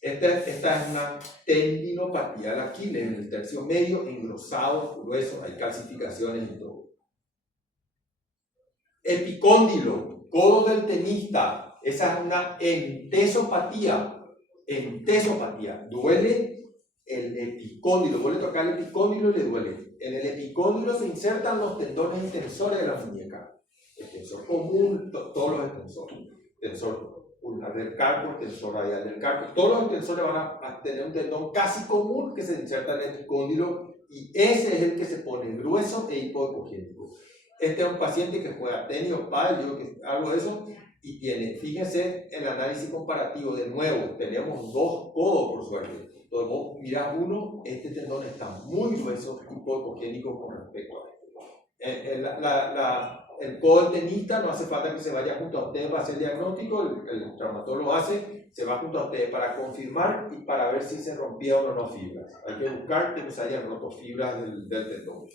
Esta es una tendinopatía del Aquiles, en el tercio medio, engrosado, grueso, hay calcificaciones y todo. Epicóndilo, codo del tenista, Esa es una entesopatía. Entesopatía. Duele el epicóndilo, vuelve a tocar el epicóndilo y le duele. En el epicóndilo se insertan los tendones extensores de la muñeca. Extensor común, todos los extensores. Extensor pulgar del carpo, extensor radial del carpo. Todos los extensores van a tener un tendón casi común que se inserta en el epicóndilo y ese es el que se pone grueso e hipoecogénico. Este es un paciente que juega tenis o pádel, yo que hago eso, y tiene, fíjense el análisis comparativo, de nuevo, tenemos dos codos por suerte. Entonces vos mirás uno, este tendón está muy grueso, hipoecogénico con respecto a este. El codo del tenista no hace falta que se vaya junto a usted para hacer el diagnóstico, el traumatólogo lo hace, se va junto a usted para confirmar y para ver si se rompieron o no fibras. Hay que buscar que no se hayan roto fibras del tendón.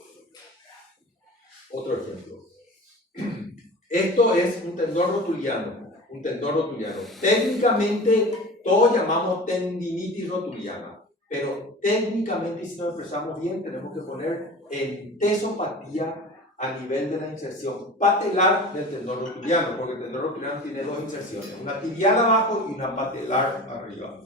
Otro ejemplo. Esto es un tendón rotuliano. Un tendón rotuliano. Técnicamente, todos llamamos tendinitis rotuliana, pero técnicamente, si nos expresamos bien, tenemos que poner entesopatía a nivel de la inserción patelar del tendón rotuliano, porque el tendón rotuliano tiene dos inserciones, una tibial abajo y una patelar arriba.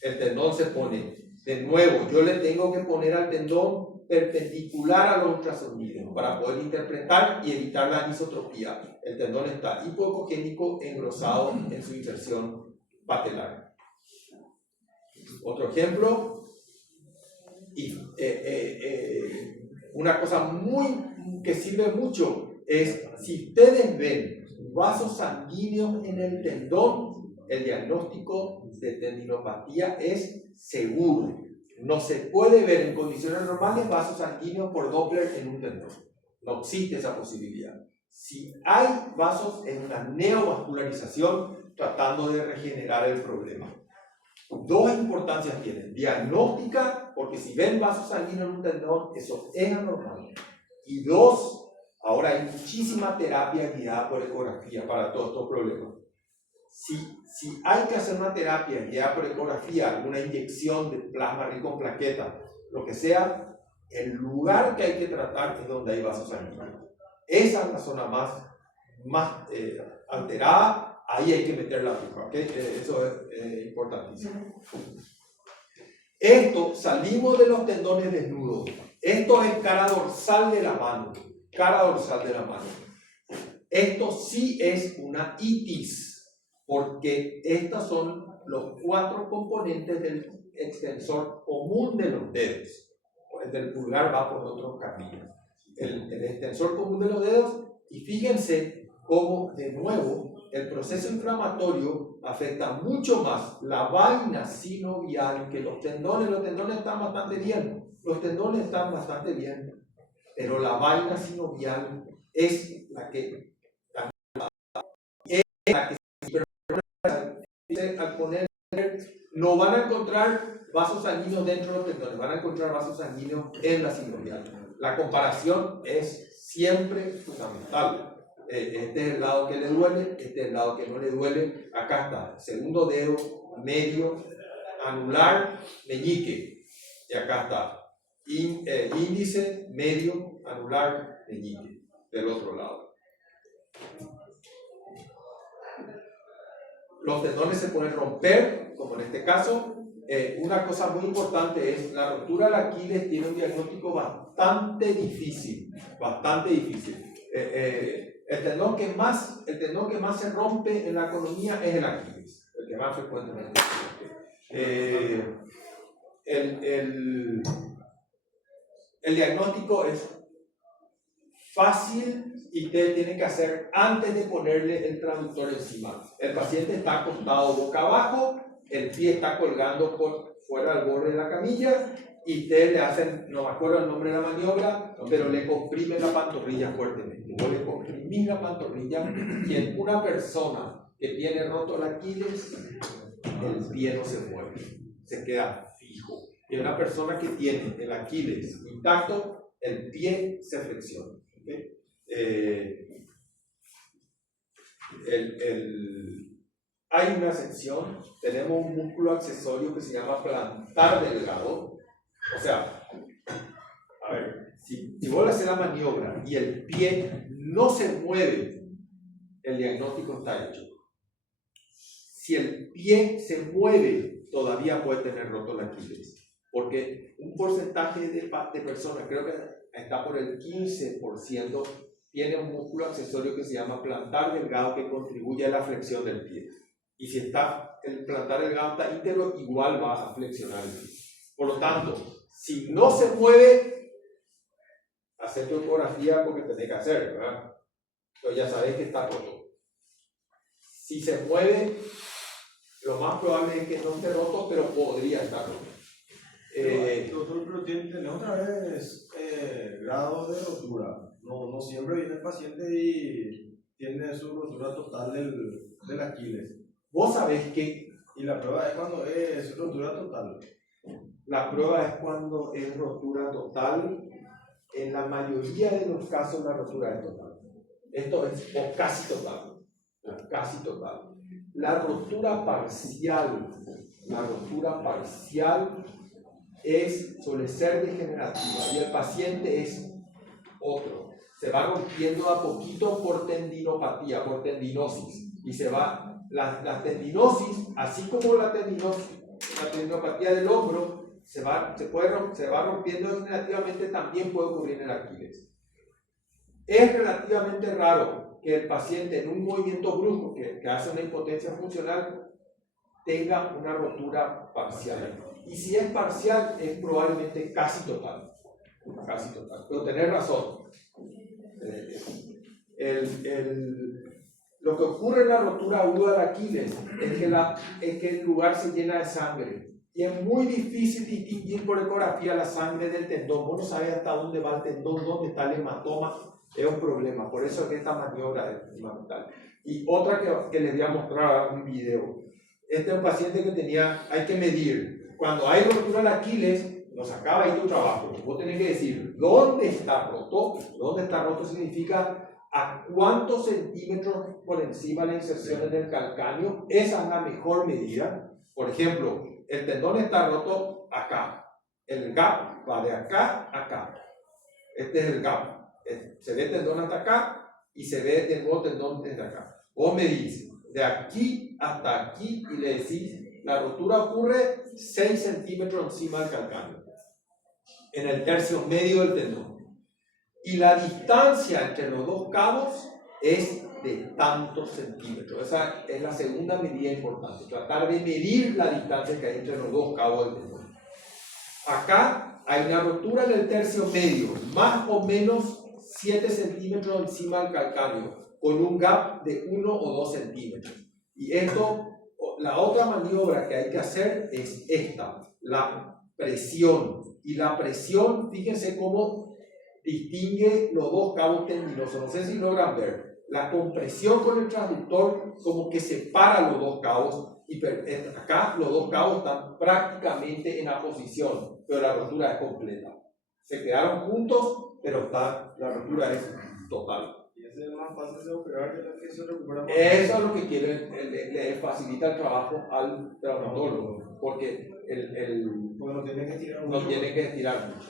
El tendón se pone, de nuevo, yo le tengo que poner al tendón perpendicular a los ultrasonidos para poder interpretar y evitar la anisotropía. El tendón está hipoecogénico engrosado en su inserción patelar. Otro ejemplo, y una cosa que sirve mucho es, si ustedes ven vasos sanguíneos en el tendón, el diagnóstico de tendinopatía es seguro. No se puede ver en condiciones normales vasos sanguíneos por Doppler en un tendón. No existe esa posibilidad. Si hay vasos, es una neovascularización tratando de regenerar el problema. Dos importancias tienen. Diagnóstica, porque si ven vasos sanguíneos en un tendón, eso es anormal. Y dos, ahora hay muchísima terapia guiada por ecografía para todos estos problemas. Si hay que hacer una terapia guiada por ecografía, alguna inyección de plasma rico en plaquetas, lo que sea, el lugar que hay que tratar es donde hay vasos sanguíneos. Esa es la zona más alterada, ahí hay que meter la aguja, ¿okay? Eso es importantísimo. Esto, salimos de los tendones desnudos. Esto es cara dorsal de la mano. Cara dorsal de la mano. Esto sí es una itis, porque estos son los 4 componentes del extensor común de los dedos. El del pulgar va por otro camino. El extensor común de los dedos, y fíjense cómo, de nuevo, el proceso inflamatorio afecta mucho más la vaina sinovial que los tendones. Los tendones están bastante bien. Los tendones están bastante bien. Pero la vaina sinovial es la que al poner, no van a encontrar vasos sanguíneos dentro de los tendones, van a encontrar vasos sanguíneos en la sinovial. La comparación es siempre fundamental. Este es el lado que le duele, este es el lado que no le duele. Acá está, segundo dedo, medio, anular, meñique. Y acá está, índice, medio, anular, meñique, del otro lado. Los tendones se pueden romper, como en este caso. Una cosa muy importante es, la rotura del Aquiles tiene un diagnóstico bastante difícil, bastante difícil. El tendón que más se rompe en la economía es el Aquiles, el que más frecuentemente se rompe. El diagnóstico es fácil y ustedes tienen que hacer antes de ponerle el traductor encima. El paciente está acostado boca abajo, el pie está colgando por fuera del borde de la camilla y ustedes le hacen, no me acuerdo el nombre de la maniobra, pero le comprimen la pantorrilla fuertemente. Vos le comprimís la pantorrilla y en una persona que tiene roto el Aquiles, el pie no se mueve, se queda fijo. Y una persona que tiene el Aquiles intacto, el pie se flexiona. ¿Okay? Hay una sección, tenemos un músculo accesorio que se llama plantar delgado. O sea, a ver, si vos haces la maniobra y el pie no se mueve, el diagnóstico está hecho. si el pie se mueve, todavía puede tener roto el Aquiles. Porque un porcentaje de personas, creo que está por el 15%, tiene un músculo accesorio que se llama plantar delgado que contribuye a la flexión del pie. Y si el plantar delgado está íntegro, igual va a flexionar el pie. Por lo tanto, si no se mueve, hacer tu ecografía porque tenés que hacer, ¿verdad? Pero ya sabés que está roto. Si se mueve, lo más probable es que no esté roto, pero podría estar roto. Doctor, pero tiene otra vez grado de rotura. No siempre viene el paciente y tiene su rotura total del Aquiles. Vos sabés que Y la prueba es cuando es rotura total. la prueba es cuando es rotura total. En la mayoría de los casos la rotura es total. Esto es o casi total. O casi total. La rotura parcial suele ser degenerativa y el paciente es otro. Se va rompiendo a poquito por tendinopatía, por tendinosis. Y se va, la tendinosis, así como la tendinopatía del hombro, se va rompiendo degenerativamente, también puede ocurrir en el Aquiles. Es relativamente raro que el paciente en un movimiento brusco que hace una impotencia funcional tenga una rotura parcial. Y si es parcial, es probablemente casi total. Pero tenés razón. Lo que ocurre en la rotura aguda del Aquiles es que el lugar se llena de sangre. Y es muy difícil distinguir por ecografía la sangre del tendón. Vos no sabés hasta dónde va el tendón, dónde está el hematoma. Es un problema. Por eso es que esta maniobra es fundamental. Y otra que les voy a mostrar en un video. Este es un paciente que hay que medir. Cuando hay rotura del Aquiles, nos acaba ahí tu trabajo. Vos tenés que decir, ¿dónde está roto? ¿Dónde está roto significa a cuántos centímetros por encima de la inserción en el calcáneo? Esa es la mejor medida. Por ejemplo, el tendón está roto acá. El gap va de acá a acá. Este es el gap. Se ve el tendón hasta acá y se ve de nuevo tendón desde acá. Vos medís de aquí hasta aquí y le decís, la rotura ocurre 6 centímetros encima del calcáneo, en el tercio medio del tendón. Y la distancia entre los dos cabos es de tantos centímetros. Esa es la segunda medida importante, tratar de medir la distancia que hay entre los dos cabos del tendón. Acá hay una rotura en el tercio medio, más o menos 7 centímetros encima del calcáneo, con un gap de 1 o 2 centímetros. Y la otra maniobra que hay que hacer es esta, la presión. Y la presión, fíjense cómo distingue los dos cabos tendinosos. No sé si logran ver. La compresión con el transductor como que separa los dos cabos. Y acá los dos cabos están prácticamente en oposición, pero la rotura es completa. Se quedaron juntos, pero la rotura es total. Y ese es más fácil de operar que se recupera más. Eso es lo que le facilita el trabajo al traumatólogo, porque porque no tiene que estirar no tiene que estirar mucho.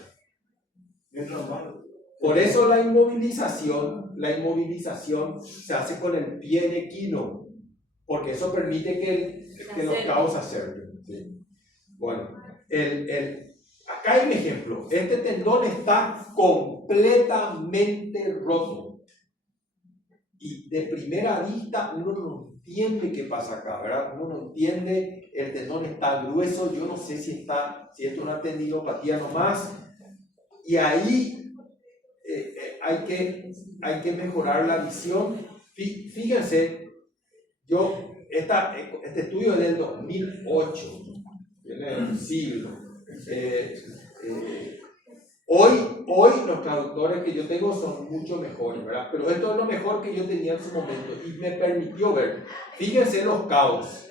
Mientras más. Por eso la inmovilización se hace con el pie en equino, porque eso permite que los cabos se acerquen. ¿Sí? Bueno, acá hay un ejemplo. Este tendón está completamente roto. Y de primera vista uno no entiende qué pasa acá, ¿verdad? Uno no entiende, el tendón está grueso, yo no sé si esto es una tendinopatía nomás. Y ahí hay que mejorar la visión. Fíjense, este estudio es del 2008, tiene un siglo. Hoy los traductores que yo tengo son mucho mejores, ¿verdad? Pero esto es lo mejor que yo tenía en su momento y me permitió ver. Fíjense los cabos.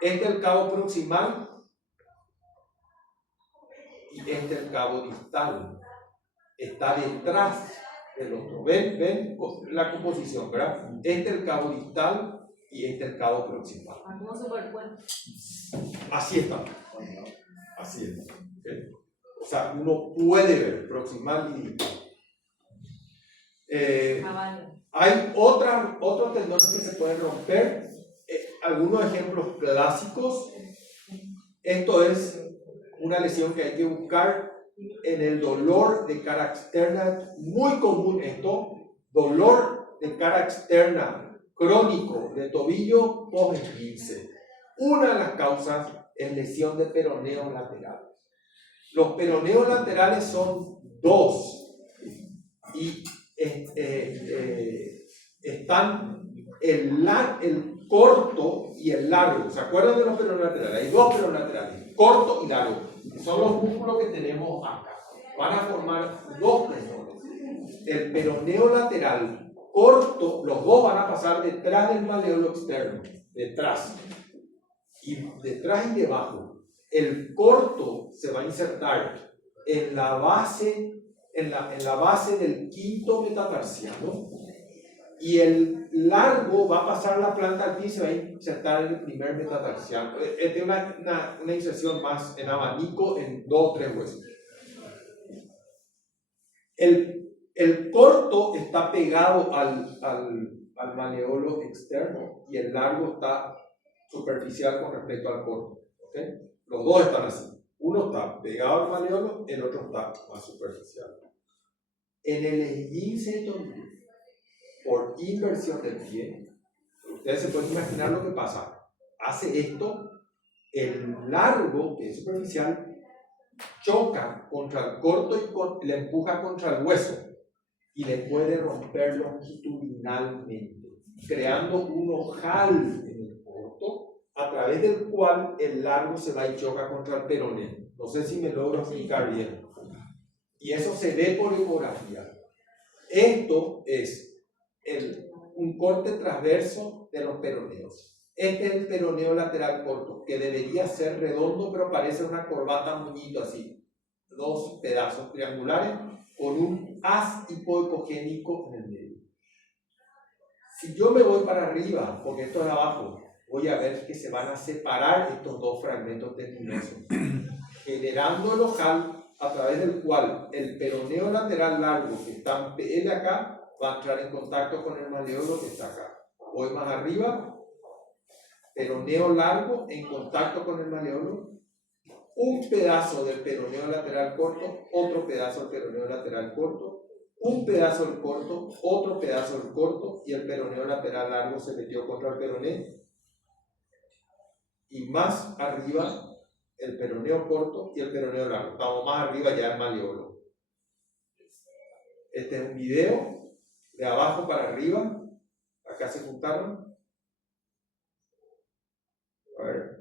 Este es el cabo proximal y este es el cabo distal. Está detrás del otro. ¿Ven la composición, verdad? Este es el cabo distal y este es el cabo proximal. ¿Cómo superpuesto? Así está. Así está. ¿Okay? O sea, uno puede ver proximal y distal. Hay otros tendones que se pueden romper. algunos ejemplos clásicos. Esto es una lesión que hay que buscar en el dolor de cara externa. Muy común esto, dolor de cara externa crónico de tobillo post-esguince. Una de las causas es lesión de peroneos laterales. Los peroneos laterales son dos y están el corto y el largo. ¿Se acuerdan de los peroneos laterales? Hay dos peroneos laterales, corto y largo. Son los músculos que tenemos acá. Van a formar dos tendones. El peroneo lateral corto, los dos van a pasar detrás del maleolo externo, detrás y debajo. El corto se va a insertar en la base, en la base del quinto metatarsiano, y el largo va a pasar la planta al pie y se va a insertar en el primer metatarsiano. Es una inserción más en abanico en 2 o 3 huesos. El corto está pegado al maleolo externo y el largo está superficial con respecto al corto. ¿Okay? Los dos están así. Uno está pegado al maleolo, el otro está más superficial. En el esguince de tobillo, por inversión del pie, ustedes se pueden imaginar lo que pasa. Hace esto, el largo, que es superficial, choca contra el corto y le empuja contra el hueso y le puede romper longitudinalmente, creando un ojal en el corto a través del cual el largo se va y choca contra el peroneo. No sé si me logro explicar bien. Y eso se ve por ecografía. Esto es un corte transverso de los peroneos. Este es el peroneo lateral corto, que debería ser redondo, pero parece una corbata muñito así. 2 pedazos triangulares con un haz hipoecogénico en el medio. Si yo me voy para arriba, porque esto es abajo, voy a ver que se van a separar estos 2 fragmentos tendinosos, generando el ojal a través del cual el peroneo lateral largo que está en PL acá va a entrar en contacto con el maleolo que está acá. Voy más arriba, peroneo largo en contacto con el maleolo, un pedazo del peroneo lateral corto, otro pedazo del peroneo lateral corto, un pedazo del corto, otro pedazo del corto, y el peroneo lateral largo se metió contra el peroneo. Y más arriba, el peroneo corto y el peroneo largo. Estamos más arriba ya del maleolo. Este es un video de abajo para arriba. Acá se juntaron. A ver.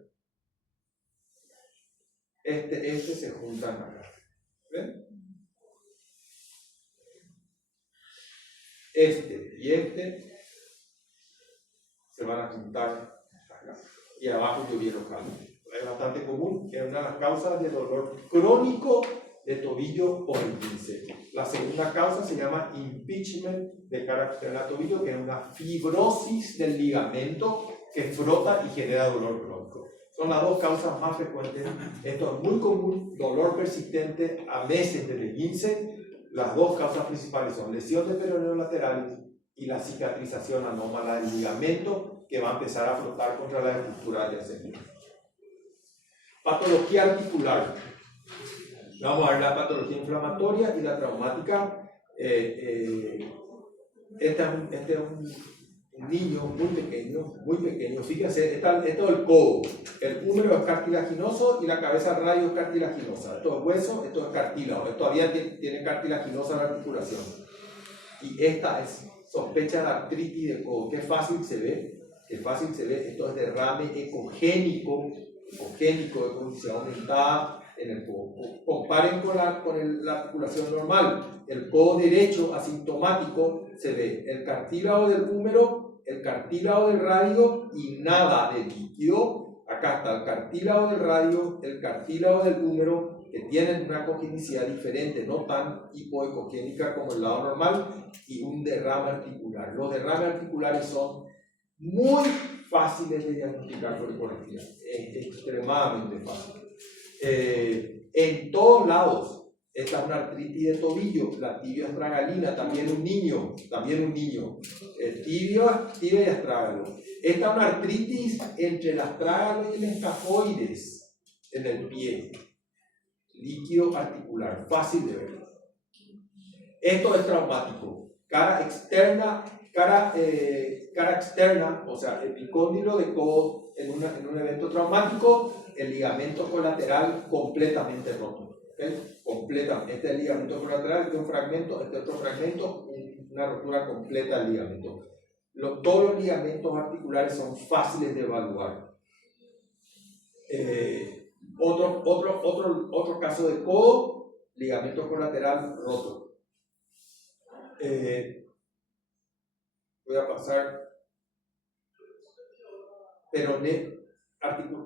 Este se juntan acá. ¿Ven? Este y este se van a juntar acá. Y abajo yo vi el ojal. Es bastante común, es una de las causas de dolor crónico de tobillo por esguince. La segunda causa se llama impeachment de cara externa al tobillo, que es una fibrosis del ligamento que frota y genera dolor crónico. Son las 2 causas más frecuentes. Esto es muy común, dolor persistente a meses del esguince. Las 2 causas principales son lesión de peroneos laterales y la cicatrización anómala del ligamento que va a empezar a frotar contra la estructura adyacente. Patología articular. Vamos a ver la patología inflamatoria y la traumática. Este es un niño muy pequeño. Fíjense, esto es el codo. El húmero es cartilaginoso y la cabeza al radio es cartilaginosa. Esto es hueso, esto es cartílago. Esto todavía tiene cartilaginosa la articulación. Y esta es sospecha de artritis de codo. Qué fácil se ve. Esto es derrame ecogénico de condición aumentada en el codo. Comparen con la articulación normal. El codo derecho asintomático se ve el cartílago del húmero, el cartílago del radio y nada de líquido. Acá está el cartílago del radio, el cartílago del húmero, que tienen una cogenicidad diferente, no tan hipoecogénica como el lado normal, y un derrame articular. Los derrames articulares son muy fáciles de diagnosticar por ecografía, es extremadamente fácil. En todos lados, Esta es una artritis de tobillo, la tibia astragalina, también un niño, tibia y astrágalo. Esta es una artritis entre el astrágalo y el escafoides en el pie, líquido articular, fácil de ver. Esto es traumático, cara externa, o sea, epicóndilo de codo en un evento traumático, el ligamento colateral completamente roto. ¿Okay? Completamente. Este es el ligamento colateral, este es un fragmento, este otro fragmento, una rotura completa del ligamento. Todos los ligamentos articulares son fáciles de evaluar. Otro caso de codo, ligamento colateral roto. Voy a pasar peroné,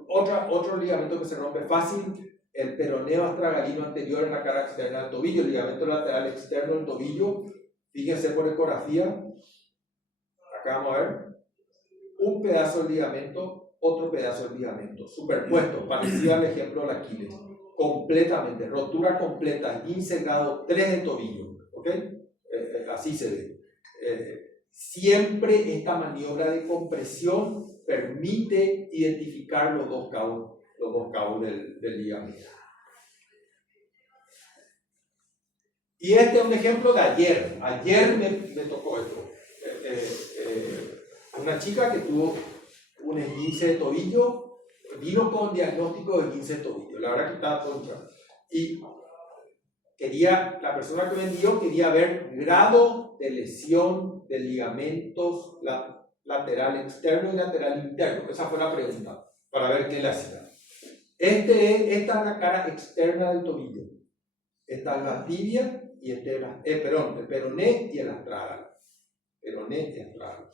otro ligamento que se rompe fácil, el peroneo astragalino anterior en la cara externa del tobillo, el ligamento lateral externo del tobillo. Fíjense por ecografía, acá vamos a ver un pedazo de ligamento, otro pedazo de ligamento, superpuesto, parecido al ejemplo del Aquiles, completamente, rotura completa, 15 grado 3 de tobillo, ¿ok? Así se ve. Siempre esta maniobra de compresión permite identificar los dos cabos del ligamento. Y este es un ejemplo de ayer. Ayer me tocó esto. Una chica que tuvo un esguince de tobillo, vino con diagnóstico de esguince de tobillo. La verdad que estaba tonta. Y la persona que vendió quería ver grado de lesión de ligamentos lateral externo y lateral interno. Esa fue la pregunta, para ver qué le hacía. Esta es la cara externa del tobillo. Esta es la tibia y el peroné y el astrágalo. Peroné y astrágalo.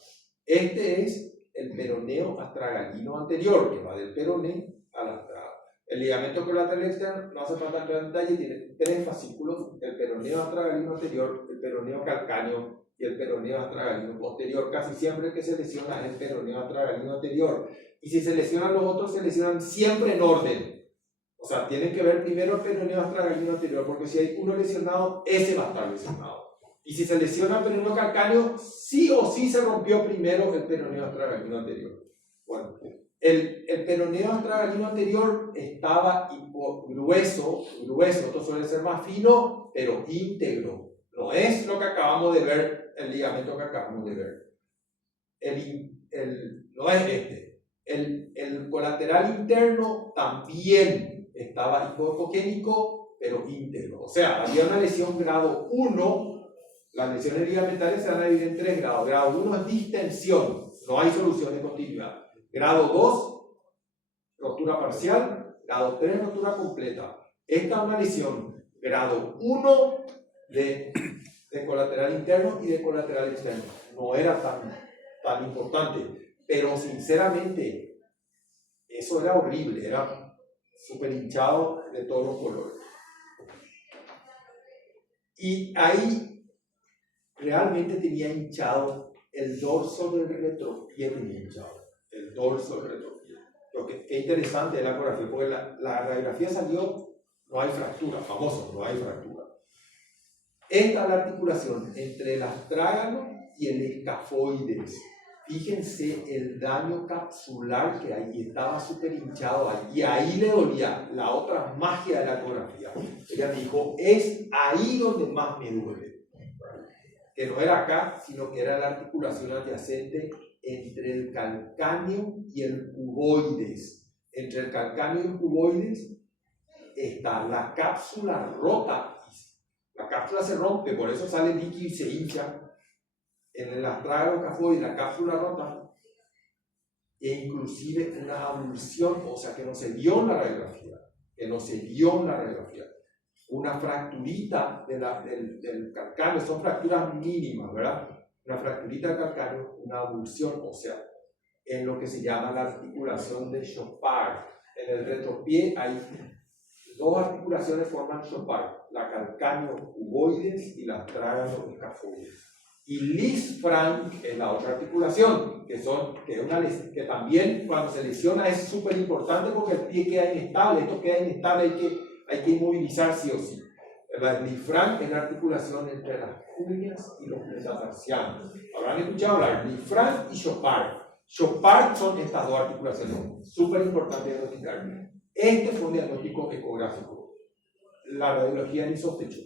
Este es el peroneo astragalino anterior, que va del peroné al astrágalo. El ligamento colateral externo, no hace falta entrar en detalle, tiene 3 fascículos: el peroneo astragalino anterior, el peroneo calcáneo y el peroneo astragalino posterior. Casi siempre que se lesiona es el peroneo astragalino anterior. Y si se lesionan los otros, se lesionan siempre en orden. O sea, tienen que ver primero el peroneo astragalino anterior, porque si hay uno lesionado, ese va a estar lesionado. Y si se lesiona el peroneo calcáneo, sí o sí se rompió primero el peroneo astragalino anterior. Bueno, el peroneo astragalino anterior estaba grueso, esto suele ser más fino, pero íntegro. No es lo que acabamos de ver, el ligamento que acabamos de ver. No es este. El colateral interno también estaba hipocogénico, pero íntegro. O sea, había una lesión grado 1. Las lesiones ligamentarias se van a dividir en 3 grados. Grado 1 es distensión, no hay solución de continuidad. Grado 2, rotura parcial. Grado 3, rotura completa. Esta es una lesión grado 1 de colateral interno y de colateral externo. No era tan importante, pero sinceramente eso era horrible, era súper hinchado de todos los colores. Y ahí realmente tenía hinchado el dorso del retropié, el dorso del retropié. Lo que es interesante de la ecografía, porque la radiografía salió, no hay fractura, famoso, no hay fractura. Esta es la articulación entre el astrágalo y el escafoides. Fíjense el daño capsular que hay, y estaba súper hinchado ahí, y ahí le dolía. La otra magia de la ecografía, ella me dijo, es ahí donde más me duele. Que no era acá, sino que era la articulación adyacente entre el calcáneo y el cuboides. Entre el calcáneo y el cuboides está la cápsula rota. La cápsula se rompe, por eso sale líquido y se hincha. En el astrágalo escafoide, la cápsula rota, e inclusive una abulsión, o sea que no se vio en la radiografía, una fracturita del calcáneo, son fracturas mínimas, ¿verdad? Una fracturita del calcáneo, una abulsión, o sea, en lo que se llama la articulación de Chopard. En el retropié hay 2 articulaciones que forman Chopard, la calcáneo cuboides y la astrágalo escafoides. Y Lisfranc es la otra articulación, que también cuando se lesiona es súper importante porque el pie queda inestable, esto queda inestable, hay que inmovilizar sí o sí. El diafragma es la articulación entre las cuñas y los metatarsianos. Habrán escuchado hablar diafragma y Chopard. Chopard son estas dos articulaciones, súper importante diagnosticar. Este fue un diagnóstico ecográfico. La radiología ni sospechó.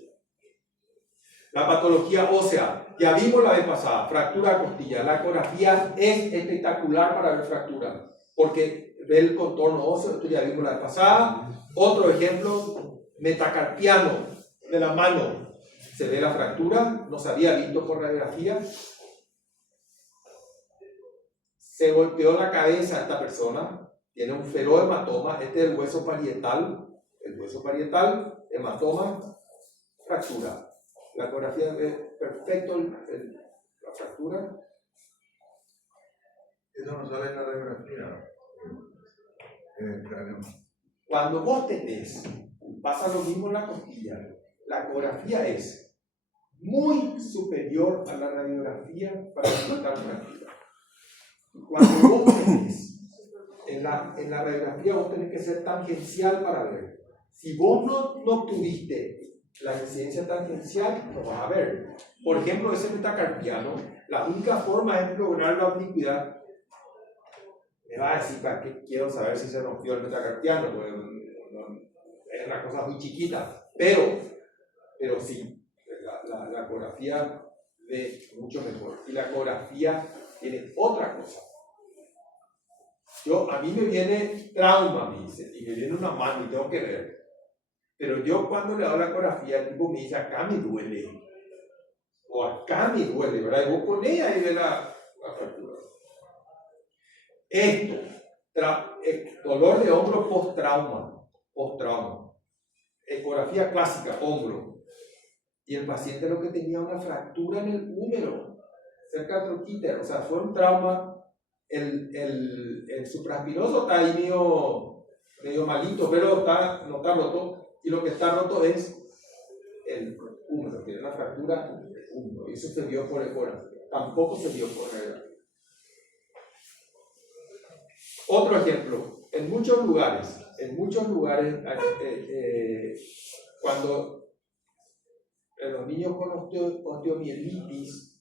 La patología ósea, ya vimos la vez pasada, fractura de costilla. La ecografía es espectacular para ver fractura, porque ve el contorno óseo, esto ya vimos la vez pasada. Otro ejemplo, metacarpiano de la mano, se ve la fractura, no se había visto por radiografía. Se golpeó la cabeza esta persona, tiene un ferohematoma, este es el hueso parietal, hematoma, fractura. La ecografía ve perfecto la fractura. Eso no sale en la radiografía, en el cráneo. Cuando vos tenés, pasa lo mismo en la costilla. La ecografía es muy superior a la radiografía para detectar fractura. Cuando vos tenés, en la radiografía vos tenés que ser tangencial para ver. Si vos no tuviste la incidencia tangencial, no vas a ver. Por ejemplo, ese metacarpiano, la única forma es lograr la oblicuidad. Me va a decir, ¿para qué quiero saber si se rompió el metacarpiano? Pues, es una cosa muy chiquita, pero sí, la ecografía ve mucho mejor. Y la ecografía tiene otra cosa. A mí me viene trauma, me dice, y me viene una mano y tengo que ver. Pero yo cuando le hago la ecografía, el tipo me dice, acá me duele. O acá me duele, ¿verdad? Y vos ponés ahí de la fractura. Esto, dolor de hombro post-trauma. Ecografía clásica, hombro. Y el paciente lo que tenía una fractura en el húmero, cerca del troquíter. O sea, fue un trauma. El supraespinoso está ahí medio malito, pero no está roto. Y lo que está roto es el húmero, tiene una fractura del húmero. Y eso se vio por ecografía. Tampoco se vio por radiografía. Otro ejemplo, en muchos lugares, cuando los niños con osteomielitis,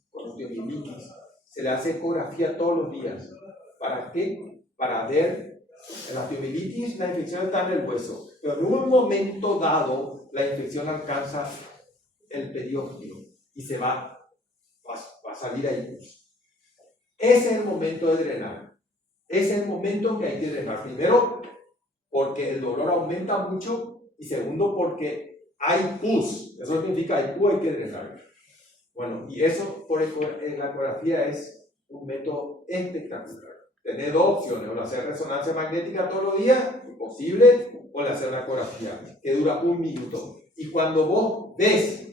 se le hace ecografía todos los días. ¿Para qué? Para ver, en la osteomielitis la infección está en el hueso, pero en un momento dado la infección alcanza el periósteo y se va a salir ahí. Ese es el momento de drenar. Ese es el momento que hay que drenar. Primero, porque el dolor aumenta mucho, y segundo, porque hay pus. Eso significa hay pus, hay que drenar. Bueno, y eso en la ecografía es un método espectacular. Tenés dos opciones: o le hacer resonancia magnética todos los días, imposible, o le hacer la ecografía, que dura 1 minuto. Y cuando vos ves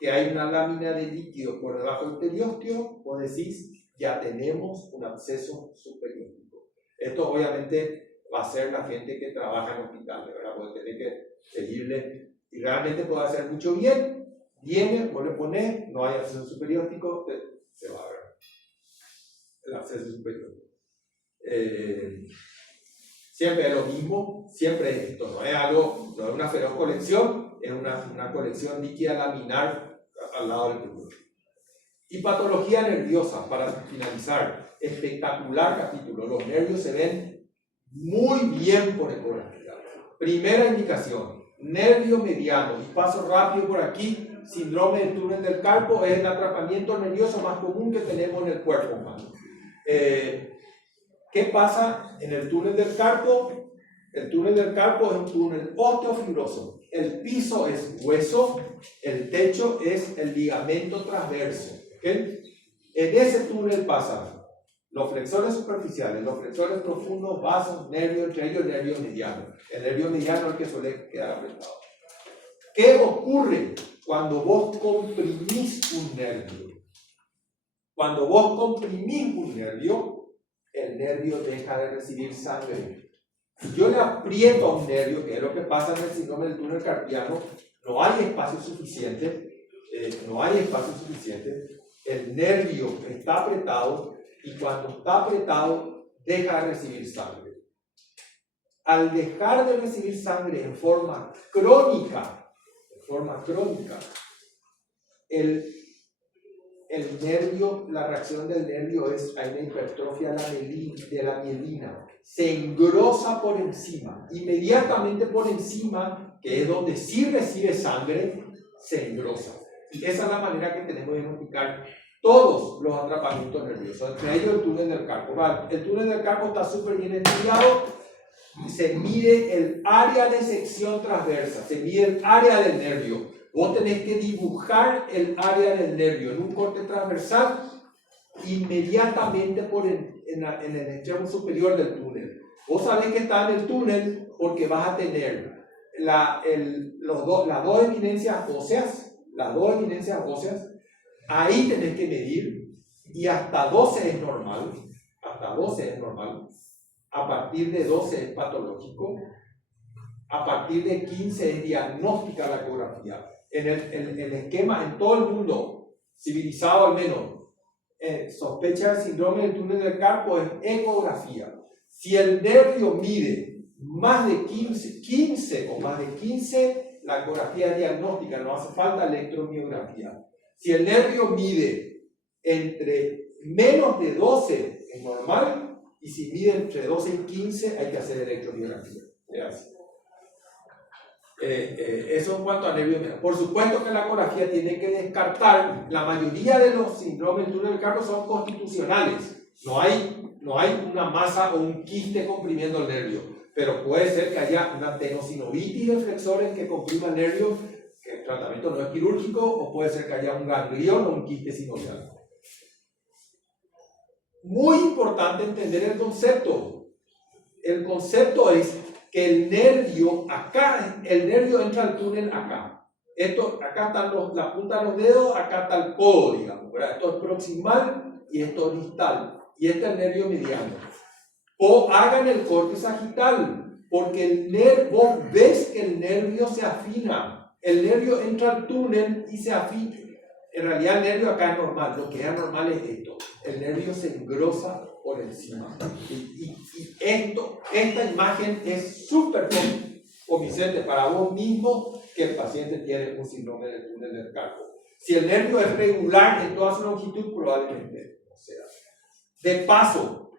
que hay una lámina de líquido por debajo del periósteo, vos decís, ya tenemos un absceso susperióstico. Esto obviamente va a ser la gente que trabaja en hospitales, ¿verdad? Porque tiene que seguirle, y realmente puede hacer mucho bien. Viene, vos le ponés, no hay absceso susperióstico, se va a ver el absceso superióstico. Siempre es lo mismo, siempre es esto, no es una feroz colección, es una colección líquida laminar al lado del tubo. Y patología nerviosa, para finalizar, espectacular capítulo. Los nervios se ven muy bien por ecografía. Primera indicación, nervio mediano, y paso rápido por aquí. Síndrome del túnel del carpo es el atrapamiento nervioso más común que tenemos en el cuerpo humano. ¿Qué pasa en el túnel del carpo? El túnel del carpo es un túnel osteofibroso. El piso es hueso, el techo es el ligamento transverso. ¿Okay? En ese túnel pasan los flexores superficiales, los flexores profundos, vasos, nervios, entre ellos el nervio mediano. El nervio mediano es el que suele quedar apretado. ¿Qué ocurre cuando vos comprimís un nervio? Cuando vos comprimís un nervio, el nervio deja de recibir sangre. Si yo le aprieto a un nervio, que es lo que pasa en el síndrome del túnel carpiano, no hay espacio suficiente, el nervio está apretado, y cuando está apretado, deja de recibir sangre. Al dejar de recibir sangre en forma crónica, forma crónica, el nervio, la reacción del nervio es, hay una hipertrofia de la mielina, se engrosa por encima, inmediatamente por encima, que es donde sí recibe sangre, se engrosa. Y esa es la manera que tenemos de identificar todos los atrapamientos nerviosos, entre ellos el túnel del carpo. El túnel del carpo está súper bien estudiado, se mide el área de sección transversa, se mide el área del nervio. Vos tenés que dibujar el área del nervio en un corte transversal inmediatamente en el extremo superior del túnel. Vos sabés que está en el túnel porque vas a tener las dos eminencias óseas, ahí tenés que medir, y hasta 12 es normal, a partir de 12 es patológico, a partir de 15 es diagnóstica la ecografía. En el esquema, en todo el mundo, civilizado al menos, sospecha del síndrome del túnel del carpo es ecografía. Si el nervio mide más de 15 o más de 15, la ecografía es diagnóstica, no hace falta electromiografía. Si el nervio mide entre menos de 12 es normal, y si mide entre 12 y 15 hay que hacer electromiografía. Eso en cuanto a nervio mediano. Por supuesto que la ecografía tiene que descartar, la mayoría de los síndromes del túnel del carpo son constitucionales. No hay una masa o un quiste comprimiendo el nervio, pero puede ser que haya una tenosinovitis de flexores que comprima el nervio, que el tratamiento no es quirúrgico, o puede ser que haya un ganglión o un quiste sinovial. Muy importante entender el concepto. El concepto es que el nervio entra al túnel acá. Acá están la punta de los dedos, acá está el codo, digamos, ¿verdad? Esto es proximal y esto es distal. Y este es el nervio mediano. O hagan el corte sagital, porque vos ves que el nervio se afina. El nervio entra al túnel y se afina. En realidad el nervio acá es normal, lo que es anormal es esto. El nervio se engrosa por encima. Y esta imagen es súper convincente para vos mismo que el paciente tiene un síndrome del túnel del carpo. Si el nervio es regular en toda su longitud, probablemente no sea. De paso,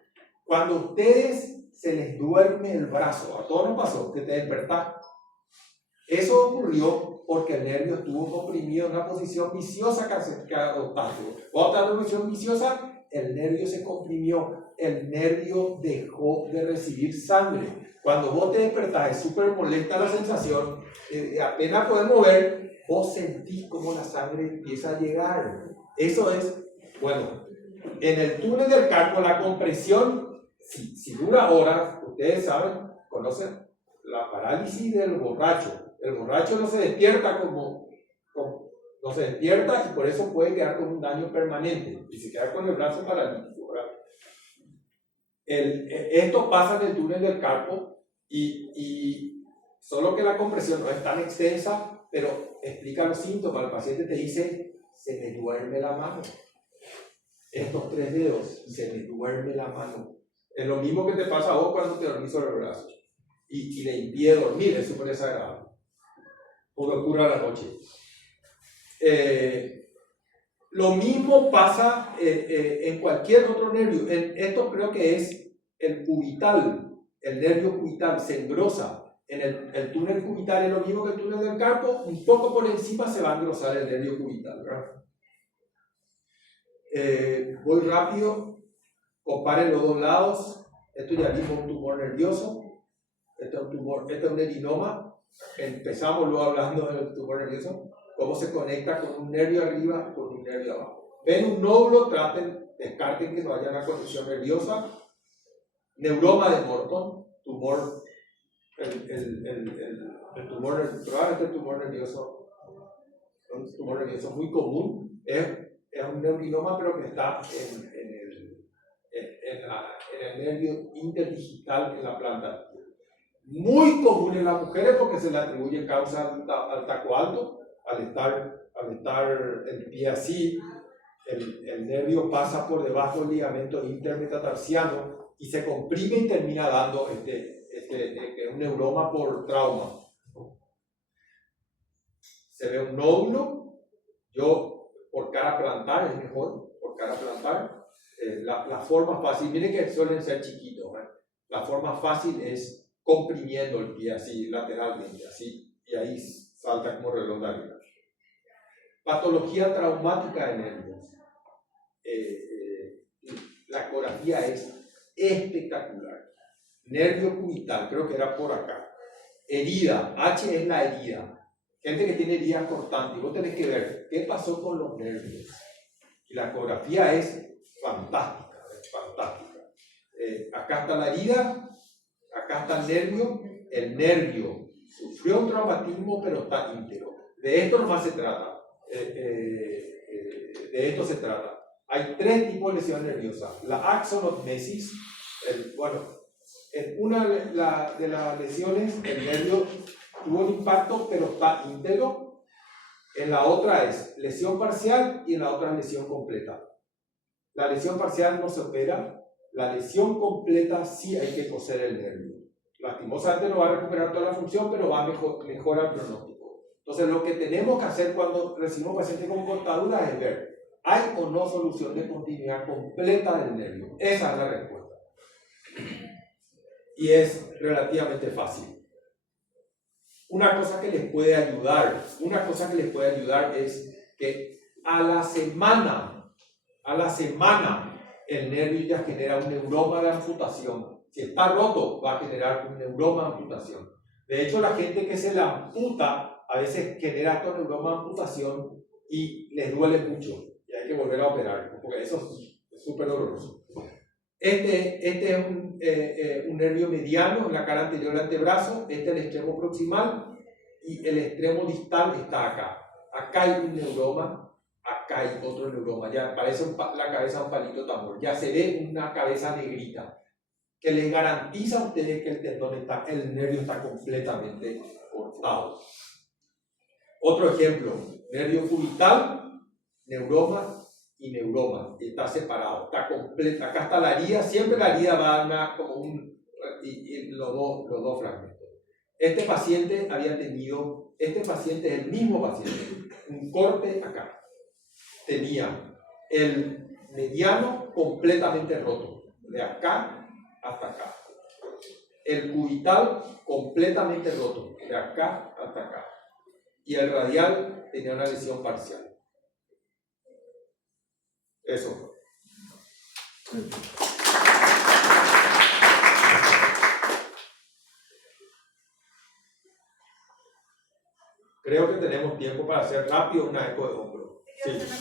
cuando a ustedes se les duerme el brazo, a todos nos pasó que te despertás. Eso ocurrió porque el nervio estuvo comprimido en una posición viciosa que adoptaste. Otra posición viciosa, el nervio se comprimió, el nervio dejó de recibir sangre. Cuando vos te despertás, es súper molesta la sensación, apenas podés mover, vos sentís como la sangre empieza a llegar. Eso es, bueno, en el túnel del carpo la compresión, si dura horas, ustedes saben, conocen la parálisis del borracho. El borracho no se despierta no se despierta y por eso puede quedar con un daño permanente y se queda con el brazo paralítico, ¿verdad? Esto pasa en el túnel del carpo y solo que la compresión no es tan extensa, pero explica los síntomas. El paciente te dice, se me duerme la mano. Estos 3 dedos, se me duerme la mano. Es lo mismo que te pasa a vos cuando te dormís sobre el brazo y le impide dormir, es súper desagradable. O que ocurre a la noche. Lo mismo pasa en cualquier otro nervio. Esto creo que es el cubital, el nervio cubital se engrosa. En el túnel cubital es lo mismo que el túnel del carpo, un poco por encima se va a engrosar el nervio cubital, ¿verdad? Voy rápido, comparen los dos lados. Esto ya vimos un tumor nervioso, este es un erinoma. Empezamos luego hablando del tumor nervioso, cómo se conecta con un nervio arriba con un nervio abajo. Ven un nódulo, descarten que no haya una conexión nerviosa. Neuroma de Morton, tumor, probablemente el tumor nervioso, un tumor nervioso muy común, es un neurinoma, pero que está en el nervio interdigital en la planta. Muy común en las mujeres porque se le atribuye causa al taco alto, al estar el pie así, el nervio pasa por debajo del ligamento intermetatarsiano y se comprime y termina dando un neuroma por trauma. se ve un nódulo, yo por cara plantar es mejor, por cara plantar, la forma fácil, miren que suelen ser chiquitos, la forma fácil es comprimiendo el pie así lateralmente, así, y ahí salta como redonda. Patología traumática de nervios. La ecografía es espectacular. Nervio cubital, creo que era por acá. Herida, H es la herida. Gente que tiene heridas cortantes, vos tenés que ver qué pasó con los nervios. Y la ecografía es fantástica, fantástica. Acá está la herida, acá está el nervio sufrió un traumatismo pero está íntegro. De esto nomás se trata. De esto se trata. Hay 3 tipos de lesiones nerviosas. La axonotmesis, en una de las lesiones el nervio tuvo un impacto pero está íntegro. En la otra es lesión parcial y en la otra es lesión completa. La lesión parcial no se opera, la lesión completa sí hay que coser el nervio. Lastimosamente no va a recuperar toda la función, pero va a mejorar el pronóstico. Entonces lo que tenemos que hacer cuando recibimos pacientes con cortaduras es ver, ¿hay o no solución de continuidad completa del nervio? Esa es la respuesta. Y es relativamente fácil. Una cosa que les puede ayudar es que a la semana, el nervio ya genera un neuroma de amputación. Si está roto, va a generar un neuroma de amputación. De hecho, la gente que se la amputa, a veces genera estos neuromas de amputación y les duele mucho. Y hay que volver a operar, porque eso es súper doloroso. Este es un nervio mediano en la cara anterior del antebrazo, este es el extremo proximal y el extremo distal está acá. Acá hay un neuroma, acá hay otro neuroma, ya parece la cabeza un palito tambor, ya se ve una cabeza negrita que les garantiza a ustedes que el nervio está completamente cortado. Otro ejemplo, nervio cubital, neuroma y neuroma, está separado, está completa. Acá está la herida, siempre la herida va a dar como los dos fragmentos. Este paciente es el mismo paciente, un corte acá. Tenía el mediano completamente roto, de acá hasta acá. El cubital completamente roto, de acá hasta acá. Y el radial tenía una lesión parcial. Eso. Creo que tenemos tiempo para hacer rápido una eco de hombro. Sí.